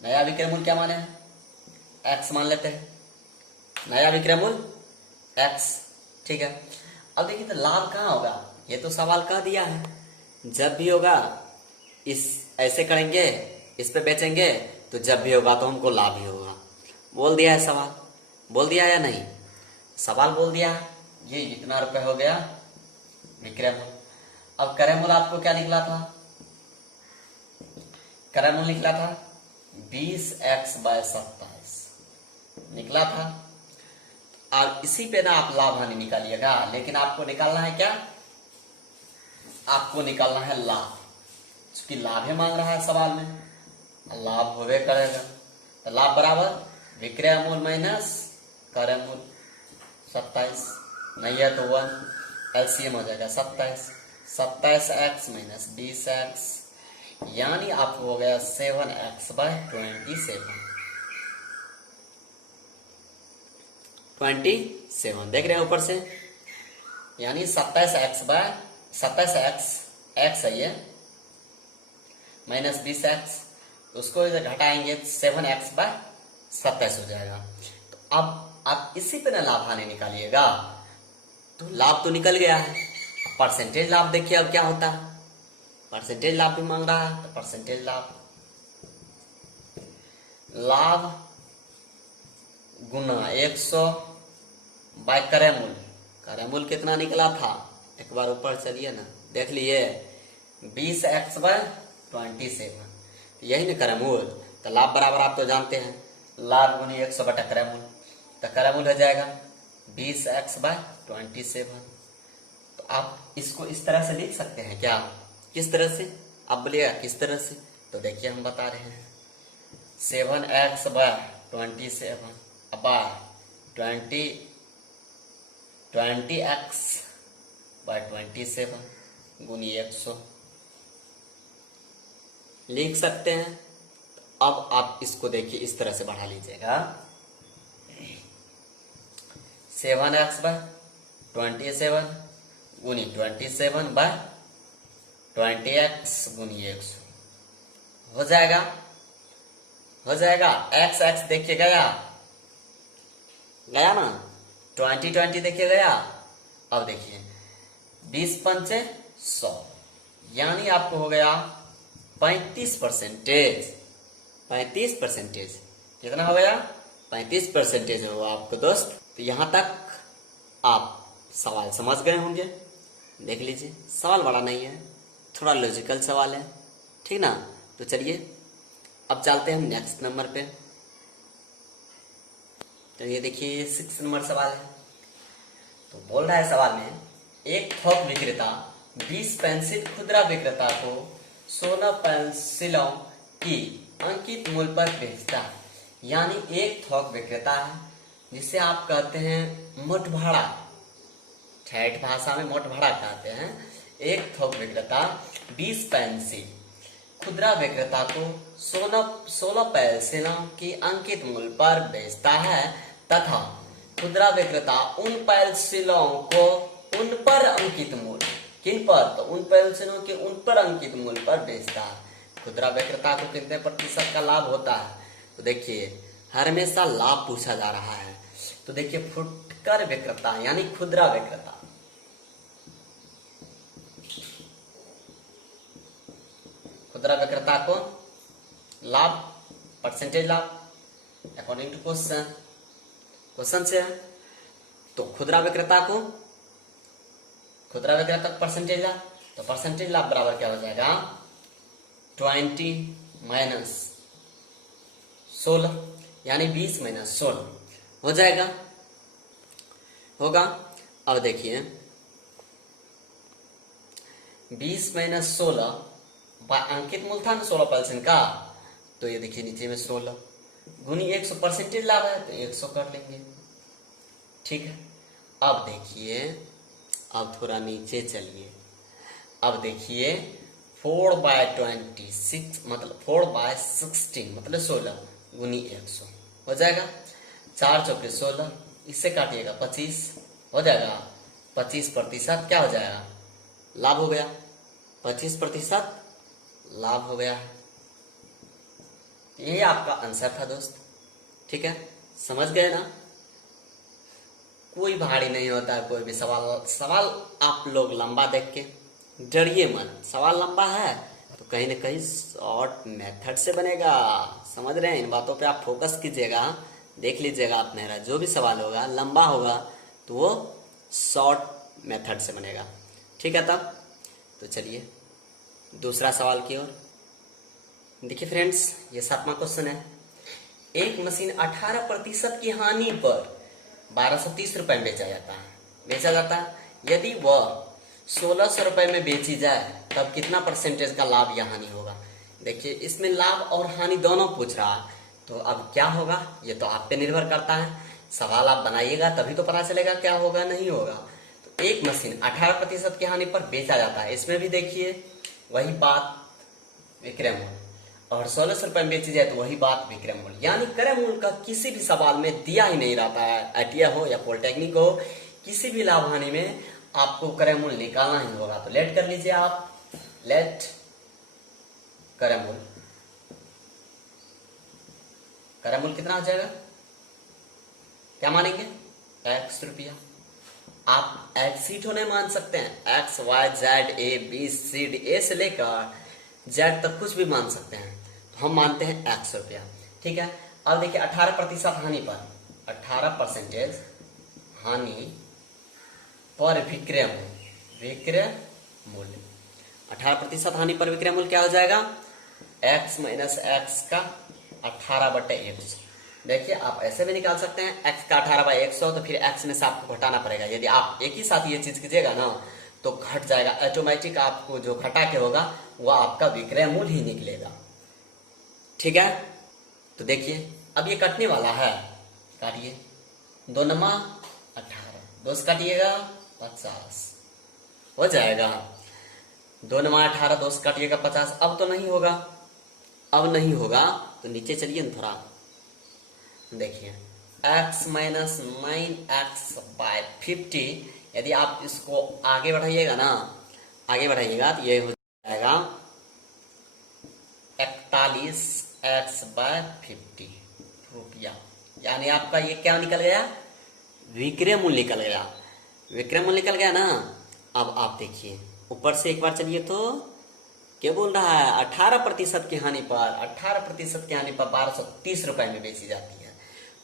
नया विक्रय मूल्य क्या माने, एक्स मान लेते हैं, नया विक्रय मूल्य एक्स, ठीक है। अब देखिए तो लाभ कहाँ होगा, ये तो सवाल कह दिया है, जब भी होगा इस ऐसे करेंगे, इस पे बेचेंगे, तो जब भी होगा तो हमको लाभ ही होगा। बोल दिया है सवाल, बोल दिया या नहीं, सवाल बोल दिया है। ये इतना रुपए हो गया विक्रय मूल्य। अब क्रय मूल्य आपको क्या निकला था, क्रय मूल्य निकला था 20x/27 निकला था। और इसी पे ना आप लाभ हानि निकालिएगा, लेकिन आपको निकालना है क्या, आपको निकालना है लाभ, क्योंकि लाभ ही मांग रहा है सवाल में, लाभ होवे करेगा। तो लाभ बराबर विक्रय मूल्य माइनस क्रय मूल्य, 27 नहीं है तो 1, एलसीएम हो जाएगा 27x माइनस 20x, यानी आपको हो गया 7x/27। 27 देख रहे हैं ऊपर से, यानी 27x है ये, -20x, उसको इधर घटाएंगे 7x/27 हो जाएगा। तो अब आप इसी पे ना लाभ हानि निकालिएगा, तो लाभ तो निकल गया है। परसेंटेज लाभ देखिए अब क्या होता है, परसेंटेज लाभ भी मांग रहा है, तो परसेंटेज लाभ गुना 100 बाय करेमूल। करेमूल कितना निकला था, एक बार ऊपर चलिए ना, देख लिए 20x/27, यही ना करेमूल। तो लाभ बराबर आप तो जानते हैं, लाभ गुनी 100 बटा करेमूल, तो करेमूल हो जाएगा 20x/27। तो आप इसको इस तरह से लिख सकते हैं क्या, किस तरह से, आप बोलिएगा किस तरह से, तो देखिए हम बता रहे हैं 7x/27 20x/27 गुनी 100 लिख सकते हैं। अब आप इसको देखिए इस तरह से बढ़ा लीजिएगा, 7x/27 गुनी 27/20x गुनी 100 हो जाएगा, x देखिए गया ना, 20 देखिए गया। अब देखिए 20 पंचे 100, यानी आपको हो गया 35%। कितना हो गया, 35% होगा आपको दोस्त। तो यहां तक आप सवाल समझ गए होंगे, देख लीजिए सवाल बड़ा नहीं है, थोड़ा लॉजिकल सवाल है, ठीक ना। तो चलिए अब चलते हैं नेक्स्ट नंबर पे। तो ये देखिए 6 नंबर सवाल है। तो बोल रहा है सवाल में, एक थोक विक्रेता 20 पेंसिल खुदरा विक्रेता को 16 पेंसिलों की अंकित मूल्य पर बेचता है। यानी एक थोक विक्रेता है जिसे आप कहते हैं मोटभाड़ा, ठेठ भाषा में मोटभाड़ा कहते हैं। एक थोक विक्रेता 20 पेंसिल खुदरा विक्रेता को 16 पेंसिलों की अंकित मूल्य पर बेचता है तथा खुदरा विक्रेता उन पेंसिलों को उन पर अंकित मूल्य, किन पर, तो उन पेंसिलों के उन पर अंकित मूल्य पर बेचता है। खुदरा विक्रेता को कितने प्रतिशत का लाभ होता है, तो देखिए हर हमेशा लाभ पूछा जा रहा है। तो देखिए फुटकर विक्रेता यानी खुदरा विक्रेता, खुदरा विक्रेता को लाभ, परसेंटेज लाभ अकॉर्डिंग टू क्वेश्चन से है। तो खुदरा विक्रेता को परसेंटेज लाभ, तो परसेंटेज लाभ बराबर क्या हो जाएगा, 20 माइनस 16, यानी 20 माइनस 16 हो जाएगा, होगा। अब देखिए 20 माइनस 16 अंकित मूल था ना 16% का, तो ये देखिए नीचे में 16 गुनी 100 परसेंटेज लाभ है, तो 100 कर लेंगे, ठीक है। अब देखिए, अब थोड़ा नीचे चलिए, अब देखिए 4/26 मतलब 4/16 मतलब 16 गुनी 100 हो जाएगा। 4 चौके 16, इससे काटिएगा 25 हो जाएगा। 25% क्या हो जाएगा, लाभ हो गया, 25% लाभ हो गया है। ये आपका आंसर था दोस्त, ठीक है, समझ गए ना। कोई भारी नहीं होता है कोई भी सवाल आप लोग लंबा देख के डरिए मत। सवाल लंबा है तो कहीं ना कहीं शॉर्ट मेथड से बनेगा, समझ रहे हैं। इन बातों पे आप फोकस कीजिएगा, देख लीजिएगा आप, मेरा जो भी सवाल होगा लंबा होगा तो वो शॉर्ट मेथड से बनेगा, ठीक है। तब तो चलिए दूसरा सवाल की ओर देखिए फ्रेंड्स, ये 7वां क्वेश्चन है। एक मशीन 18% की हानि पर 1230 रुपए में बेचा जाता है। यदि वह 1600 रुपए में बेची जाए तब कितना परसेंटेज का लाभ या हानि होगा। देखिए इसमें लाभ और हानि दोनों पूछ रहा है, तो अब क्या होगा ये तो आप पे निर्भर करता है। सवाल आप बनाइएगा तभी तो पता चलेगा क्या होगा नहीं होगा। तो एक मशीन 18% की हानि पर बेचा जाता है, इसमें भी देखिए वही बात विक्रय मूल्य और 1600 रुपए में बेची जाए तो वही बात विक्रय मूल्य। यानी क्रय मूल्य का किसी भी सवाल में दिया ही नहीं रहता है, आईटीआई हो या पॉलिटेक्निक हो, किसी भी लाभ हानि में आपको क्रय मूल्य निकालना ही होगा। तो लेट कर लीजिए आप, लेट क्रय मूल्य, क्रय मूल्य कितना हो जाएगा, क्या मानेंगे, x रुपया। आप एक्स नहीं मान सकते हैं, X Y Z A B C D, A से लेकर जेड तक कुछ भी मान सकते हैं, तो हम मानते हैं x रुपया। ठीक है, अब देखिए 18% हानि पर, 18% हानि पर विक्रय मूल्य, विक्रय मूल्य 18% हानि पर विक्रय मूल्य क्या हो जाएगा, x माइनस एक्स का 18/100। देखिए आप ऐसे भी निकाल सकते हैं, x का 18/100, तो फिर x में से आपको घटाना पड़ेगा। यदि आप एक ही साथ ये चीज कीजिएगा ना तो घट जाएगा ऑटोमेटिक, आपको जो घटा के होगा वो आपका विक्रय मूल्य ही निकलेगा। ठीक है, तो देखिए अब ये कटने वाला है, काटिए, 2 नमा 18, 2 से काटिएगा 50 हो जाएगा, 2 नमा 18, 2 से काटिएगा 50। अब तो नहीं होगा, अब नहीं होगा तो नीचे चलिए ना थोड़ा, देखिए x माइनस 9x/50, यदि आप इसको आगे बढ़ाइएगा ना, आगे बढ़ाइएगा तो ये हो जाएगा 41x/50 रुपया। यानी आपका ये क्या निकल गया, विक्रय मूल्य निकल गया, विक्रय मूल्य निकल गया ना। अब आप देखिए ऊपर से एक बार चलिए, तो क्या बोल रहा है, 18% की हानि पर, 18% की हानि पर 1230 रुपए में बेची जाती है,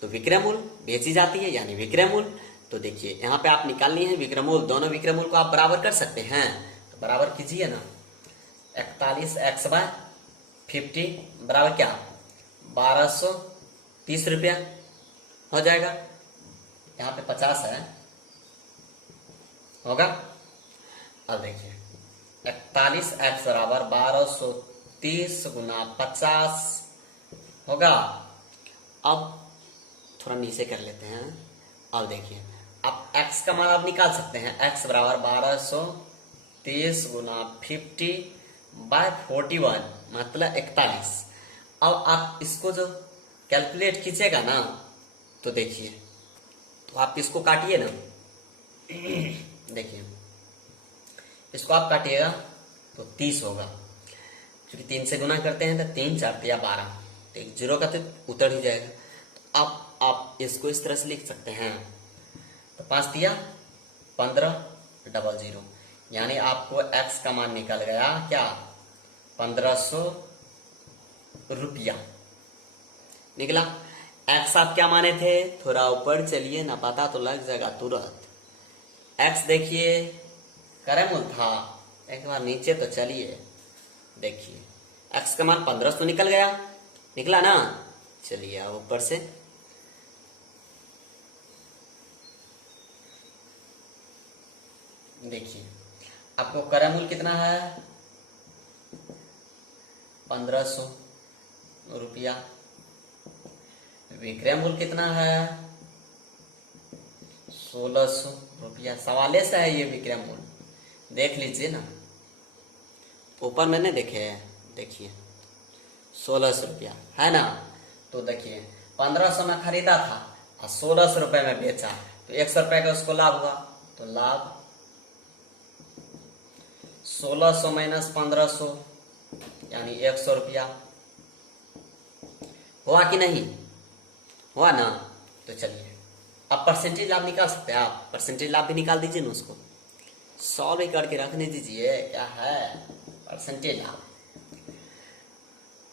तो विक्रय मूल्य बेची जाती है यानी विक्रय मूल्य। तो देखिए यहाँ पे आप निकालनी है विक्रय मूल्य, दोनों विक्रय मूल्य को आप बराबर कर सकते हैं, तो बराबर कीजिए ना, 41x/50 बराबर क्या, 1230 रुपया हो जाएगा। यहाँ पे 50 है, होगा। अब देखिए 41x बराबर 1230 गुना 50 होगा। अब थोड़ा नीचे कर लेते हैं। अब देखिए आप x का मान आप निकाल सकते हैं, x बराबर 1230 गुना 50/41 मतलब 41। अब आप इसको जो कैलकुलेट कीजिएगा ना, तो देखिए, तो आप इसको काटिए ना, देखिए इसको आप काटिएगा तो 30 होगा, क्योंकि 3 से गुना करते हैं तो 3 4 या 12, तो एक जीरो का तो उतर ही जाएगा। तो आप इसको इस तरह से लिख सकते हैं, तो 5 दिया 1500, यानी आपको x का मान निकल गया क्या, 1500 रुपया निकला। x आप क्या माने थे, थोड़ा ऊपर चलिए ना, पता तो लग जाएगा तुरंत। x देखिए क्रय मूल्य था, एक बार नीचे तो चलिए, देखिए x का मान 1500 निकल गया, निकला ना। चलिए अब ऊपर से देखिए, आपको क्रय मूल्य कितना है, 1500 रुपया, विक्रय मूल्य कितना है, 1600 रुपया। सवाले से है ये विक्रय मूल्य, देख लीजिए ना, ऊपर मैंने देखे है, देखिए 1600 रुपया है ना। तो देखिए 1500 में खरीदा था और 1600 रुपए में बेचा, तो 100 रुपए का उसको लाभ हुआ, तो लाभ 1600 माइनस 1500 यानी 100 रुपया हुआ कि नहीं हुआ ना। तो चलिए अब परसेंटेज लाभ निकाल सकते हैं, आप परसेंटेज लाभ भी निकाल दीजिए ना, उसको सॉल्व ही करके रखने दीजिए, क्या है परसेंटेज लाभ।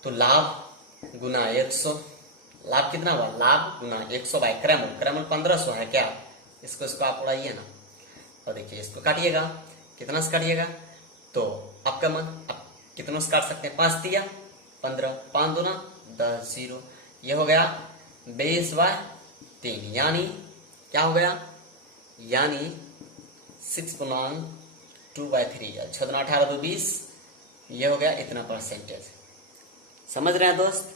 तो लाभ गुना 100, लाभ कितना हुआ, लाभ गुना 100 बाई क्रय मूल्य, क्रय मूल्य 1500 है क्या, इसको आप उड़ाइए ना, और देखिए इसको काटिएगा, कितना से काटिएगा, तो आपका मन आप कितना से काट सकते हैं, 5 दिया 15, 5 दूना 10, 0, ये हो गया 20/3, यानी क्या हो गया, यानी 6/2/3, 6 दूना 18, 2 20, ये हो गया इतना परसेंटेज। समझ रहे हैं दोस्त,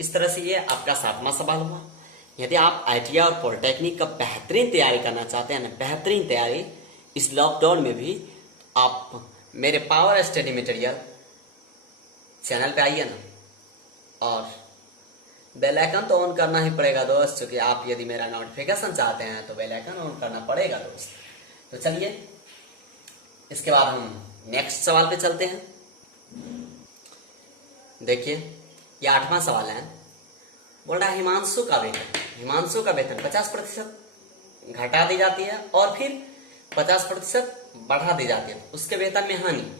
इस तरह से ये आपका 7वां सवाल हुआ। यदि आप आईटीआई और पॉलिटेक्निक का बेहतरीन तैयारी करना चाहते हैं ना, बेहतरीन तैयारी इस लॉकडाउन में भी, आप मेरे पावर स्टडी मटेरियल चैनल पे आइए ना, और बेल आइकन तो ऑन करना ही पड़ेगा दोस्त, क्योंकि आप यदि मेरा नोटिफिकेशन चाहते हैं तो बेल आइकन ऑन करना पड़ेगा दोस्त। तो चलिए इसके बाद हम नेक्स्ट सवाल पे चलते हैं। देखिए ये 8वां सवाल है। बोल रहा है हिमांशु का वेतन 50% घटा दी जाती है और फिर 50% बढ़ा दी जाती है, उसके वेतन में हानि,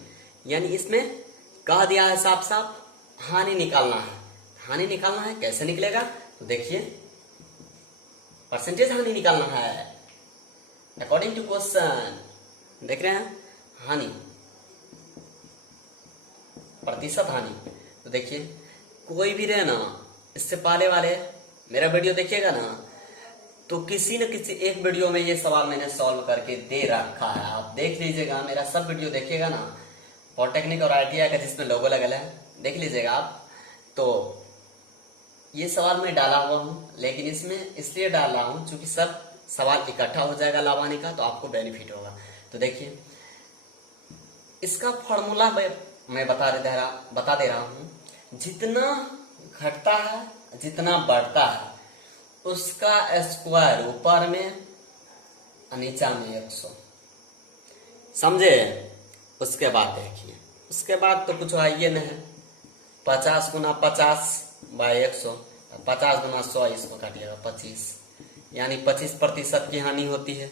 यानी इसमें कह दिया है साफ साफ हानि निकालना है। हानि निकालना है, कैसे निकलेगा? तो देखिए परसेंटेज हानि निकालना है अकॉर्डिंग टू क्वेश्चन। देख रहे हैं हानि, प्रतिशत हानि। तो देखिए कोई भी रहे ना, इससे पहले वाले मेरा वीडियो देखिएगा ना, तो किसी न किसी एक वीडियो में ये सवाल मैंने सॉल्व करके दे रखा है। आप देख लीजिएगा, मेरा सब वीडियो देखिएगा ना, पॉलिटेक्निक और ITI का जिसमें लोगो लगल है, देख लीजिएगा आप। तो ये सवाल मैं डाला हुआ हूँ, लेकिन इसमें इसलिए डाल रहा हूँ क्योंकि सब सवाल इकट्ठा हो जाएगा लावानी का, तो आपको बेनिफिट होगा। तो देखिए इसका फॉर्मूला मैं बता दे रहा हूँ। जितना घटता है जितना बढ़ता है उसका स्क्वायर ऊपर में नीचा में 100, समझे? उसके बाद देखिए, उसके बाद तो कुछ आइए नहीं, 50 गुना 50 बाय 100, 50 गुना 100, इसको काटिएगा 25, यानी 25% की हानि होती है।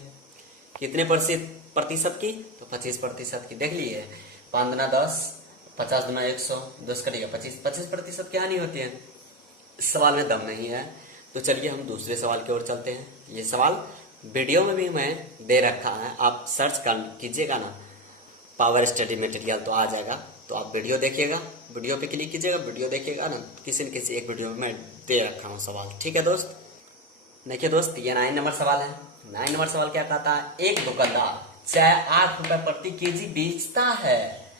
कितने प्रतिशत की? तो 25% की। देख लिए 5 गुना 10, 50 गुना 100, 10 कटिएगा 25% की हानि होती है। इस सवाल में दम नहीं है। तो चलिए हम दूसरे सवाल की ओर चलते हैं। ये सवाल वीडियो में भी मैं दे रखा है, आप सर्च कीजिएगा ना पावर स्टडी मटेरियल तो आ जाएगा। तो आप वीडियो देखिएगा, वीडियो पे क्लिक कीजिएगा, वीडियो देखिएगा ना, किसी न किसी एक वीडियो में मैं दे रखा हूँ सवाल। ठीक है दोस्त? देखिए दोस्त ये 9 नंबर सवाल है। 9 नंबर सवाल क्या कहता है? एक दुकानदार चाय 8 रुपए प्रति केजी बेचता है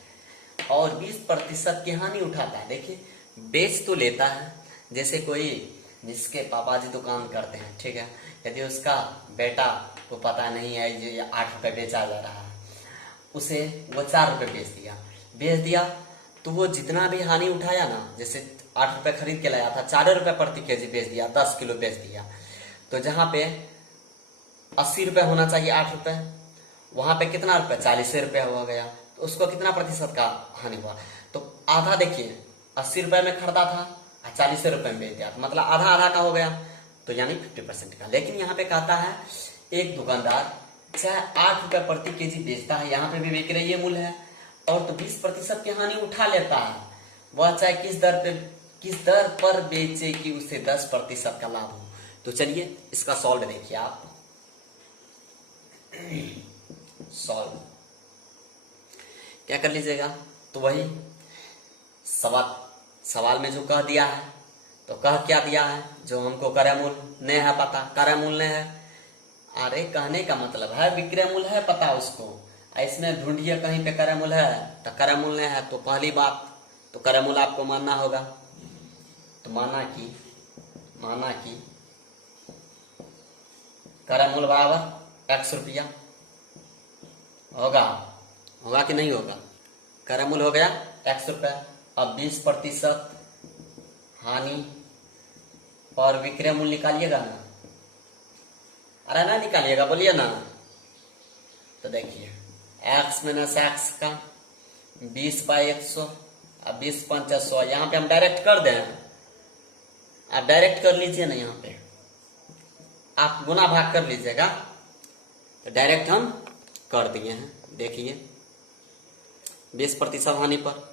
और 20% की हानि उठाता है। देखिए बेच तो लेता है, जैसे कोई जिसके पापा जी दुकान करते हैं, ठीक है, यदि उसका बेटा को पता नहीं है ये 8 रुपए बेचा जा रहा है, उसे वो 4 रुपए बेच दिया, तो वो जितना भी हानि उठाया ना, जैसे 8 रुपए खरीद के लाया था, 4 रुपए प्रति केजी बेच दिया, 10 किलो बेच दिया, तो जहां पे 80 रुपए होना चाहिए 8 रुपए, वहां पे कितना रुपए? 40 रुपए हो गया। तो उसको कितना प्रतिशत का हानि हुआ? तो आधा, देखिए 80 रुपए में खरीदा था 40 रुपए में बेच दिया, तो मतलब आधा आधा का हो गया, तो यानी 50% का। लेकिन यहाँ पे कहता है एक दुकानदार चाहे 8 रुपए प्रति केजी बेचता है, यहाँ पे भी विक्रय मूल्य है, और तो 20% की हानि उठा लेता है। वह चाहे किस दर पर बेचे कि उसे 10% का लाभ हो। तो चलिए इसका सॉल्व देखिए आप। सॉल्व क्या कर लीजिएगा? तो वही सवाल में जो कह दिया है, तो कह क्या दिया है? जो हमको क्रय मूल्य नहीं है पता, क्रय मूल्य नहीं है, अरे कहने का मतलब है विक्रय मूल्य है पता उसको, इसमें ढूंढिए कहीं पे क्रय मूल्य है, तो क्रय मूल्य नहीं है, तो पहली बात तो क्रय मूल्य आपको मानना होगा। तो माना कि क्रय मूल्य बराबर X रुपया होगा कि नहीं होगा? क्रय मूल्य हो गया X रुपया। अब 20% हानि और विक्रय मूल्य निकालिएगा ना, अरे ना निकालिएगा, बोलिए ना। तो देखिए x माइनस एक्स का 20/100, अब 20×5 यहाँ पे हम डायरेक्ट कर दें, आप डायरेक्ट कर लीजिए ना, यहाँ पे आप गुना भाग कर लीजिएगा, तो डायरेक्ट हम कर दिए हैं। देखिए 20% हानि पर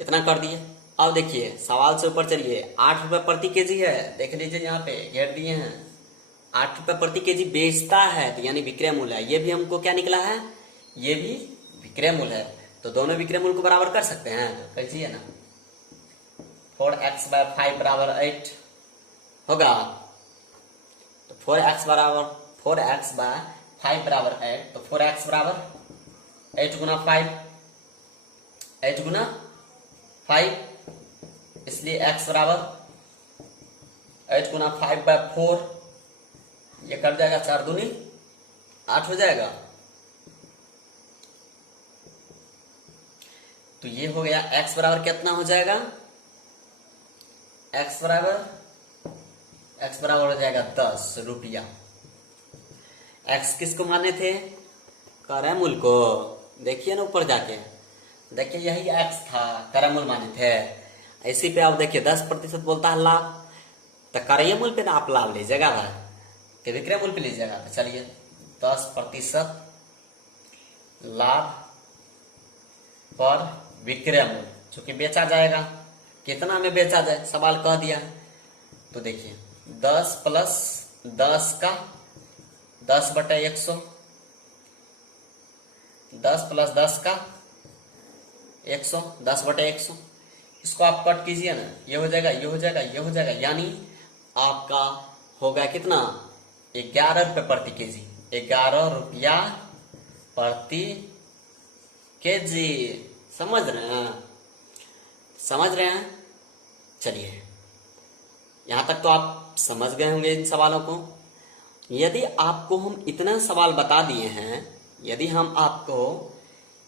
इतना कर दिए। अब देखिए सवाल से ऊपर चलिए, 8 रुपए प्रति केजी है, देख लीजिए यहाँ पे घेर दिए हैं, 8 रुपए प्रति केजी बेचता है, तो यानी विक्रय मूल्य है। ये भी हमको क्या निकला है? ये भी विक्रय मूल्य है। तो दोनों विक्रय मूल्य को बराबर कर सकते हैं, तो करिए ना। 4x/5 बराबर 8 होगा, तो 4x/5 बराबर 8, तो 4x बराबर 8 गुना 5, 8 गुना 5, इसलिए x बराबर 8 गुना 5/4, ये कट जाएगा, 4 दूनी 8 हो जाएगा। तो ये हो गया x बराबर कितना हो जाएगा? एक्स बराबर हो जाएगा 10 रुपया। एक्स किसको माने थे? क्रय मूल्य को। देखिए ना ऊपर जाके, देखिए यही एक्स था, क्रय मूल्य माने थे। इसी पे आप देखिए 10% बोलता है लाभ, तो क्रय मूल्य पे ना आप लाभ लीजिएगा भाई, कि विक्रय मूल्य पे लीजिएगा। तो चलिए 10% लाभ पर विक्रय मूल्य, चूंकि बेचा जाएगा, कितना में बेचा जाए सवाल कह दिया है। तो देखिए 10 प्लस 10 का 10/100, 10 प्लस 10 का 100, 10/100। इसको आप कट कीजिए ना, ये हो जाएगा, ये हो जाएगा, ये हो जाएगा, यानी आपका होगा कितना? 11 रुपये प्रति केजी। 11 रुपया प्रति केजी। समझ रहे हैं? समझ रहे हैं? चलिए यहां तक तो आप समझ गए होंगे इन सवालों को। यदि आपको हम इतना सवाल बता दिए हैं, यदि हम आपको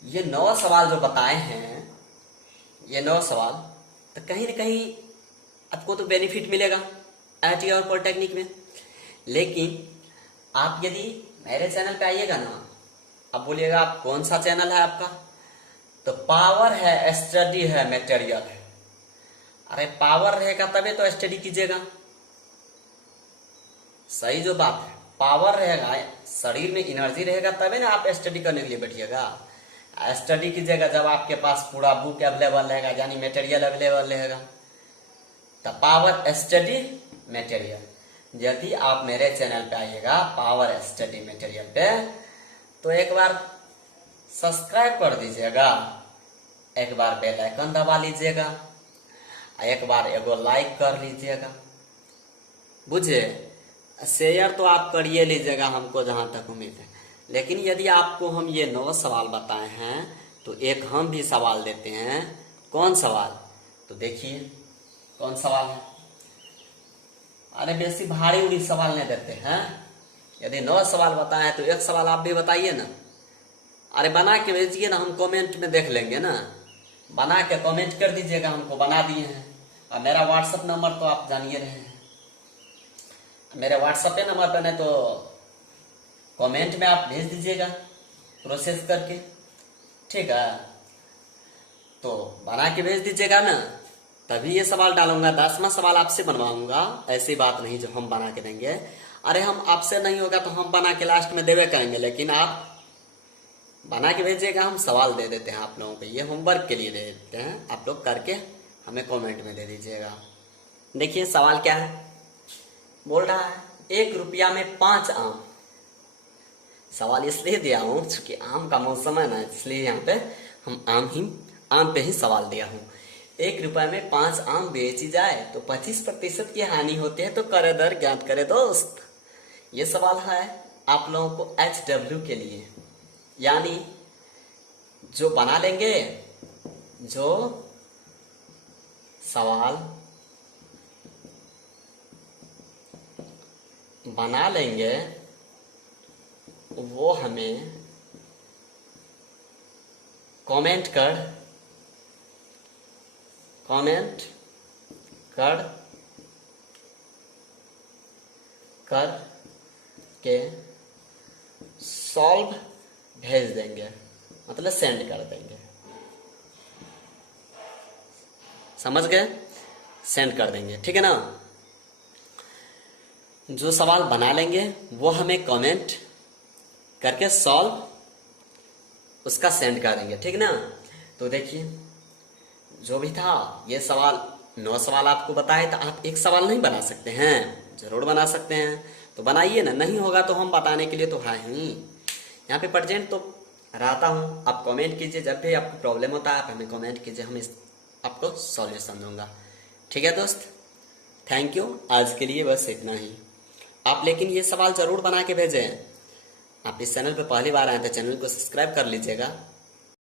ये 9 सवाल जो बताए हैं, ये 9 सवाल, तो कहीं ना कहीं आपको तो बेनिफिट मिलेगा IIT और पॉलिटेक्निक में। लेकिन आप यदि मेरे चैनल पे आइएगा ना, अब बोलिएगा आप कौन सा चैनल है आपका? तो पावर है, स्टडी है, मटेरियल है। अरे पावर रहेगा तभी तो स्टडी कीजिएगा। सही जो बात है, पावर रहेगा, शरीर में एनर्जी रहेगा तभी ना आप स्टडी करने के लिए बैठिएगा। स्टडी कीजिएगा जब आपके पास पूरा बुक अवेलेबल रहेगा, यानी मटेरियल अवेलेबल रहेगा। तो पावर स्टडी मटेरियल। यदि आप मेरे चैनल पे आइएगा पावर स्टडी मटेरियल पे, तो एक बार सब्सक्राइब कर दीजिएगा, एक बार बेल आइकन दबा लीजिएगा, एक बार एगो लाइक कर लीजिएगा, बुझे। शेयर तो आप करिए लीजिएगा, हमको जहां तक उम्मीद है। लेकिन यदि आपको हम ये 9 सवाल बताए हैं, तो एक हम भी सवाल देते हैं। कौन सवाल? तो देखिए कौन सवाल है। अरे बेसी भारी उड़ी सवाल नहीं देते हैं। यदि 9 सवाल बताए हैं तो एक सवाल आप भी बताइए ना। अरे बना के भेजिए ना, हम कमेंट में देख लेंगे ना। बना के कमेंट कर दीजिएगा, हमको बना दिए हैं। और मेरा व्हाट्सएप नंबर तो आप जानिए रहे हैं। मेरे व्हाट्सएप पे नंबर पर नहीं तो कमेंट में आप भेज दीजिएगा प्रोसेस करके, ठीक है। तो बना के भेज दीजिएगा ना, तभी ये सवाल डालूंगा। 10वां सवाल आपसे बनवाऊंगा, ऐसी बात नहीं जो हम बना के देंगे। अरे हम आपसे नहीं होगा तो हम बना के लास्ट में देवे करेंगे, लेकिन आप बना के भेजिएगा, हम सवाल दे देते हैं आप लोगों को। ये होमवर्क के लिए दे देते हैं, आप लोग करके हमें कमेंट में दे दीजिएगा। देखिए सवाल क्या है, बोल रहा है 1 रुपया में 5 आम। सवाल इसलिए दिया हूं क्योंकि आम का मौसम है ना, इसलिए यहाँ पे हम आम पे ही सवाल दिया हूं। 1 रुपया में 5 आम बेची जाए तो 25% की हानि होती है, तो करे दर ज्ञात करे दोस्त। ये सवाल है आप लोगों को HW के लिए, यानी जो बना लेंगे, जो सवाल बना लेंगे वो हमें कमेंट कर के सॉल्व भेज देंगे, मतलब सेंड कर देंगे। समझ गए? सेंड कर देंगे, ठीक है ना। जो सवाल बना लेंगे वो हमें कमेंट करके सॉल्व उसका सेंड कर देंगे, ठीक ना। तो देखिए जो भी था, ये सवाल 9 सवाल आपको बताए, तो आप एक सवाल नहीं बना सकते हैं? जरूर बना सकते हैं, तो बनाइए ना। नहीं होगा तो हम बताने के लिए तो है ही, यहाँ पे प्रेजेंट तो रहता हूँ। आप कमेंट कीजिए, जब भी आपको प्रॉब्लम होता है आप हमें कमेंट कीजिए, हम आपको सॉल्यूशन दूंगा, ठीक है दोस्त। थैंक यू, आज के लिए बस इतना ही। आप लेकिन ये सवाल जरूर बना के भेजें। आप इस चैनल पे पहली बार आए तो चैनल को सब्सक्राइब कर लीजिएगा।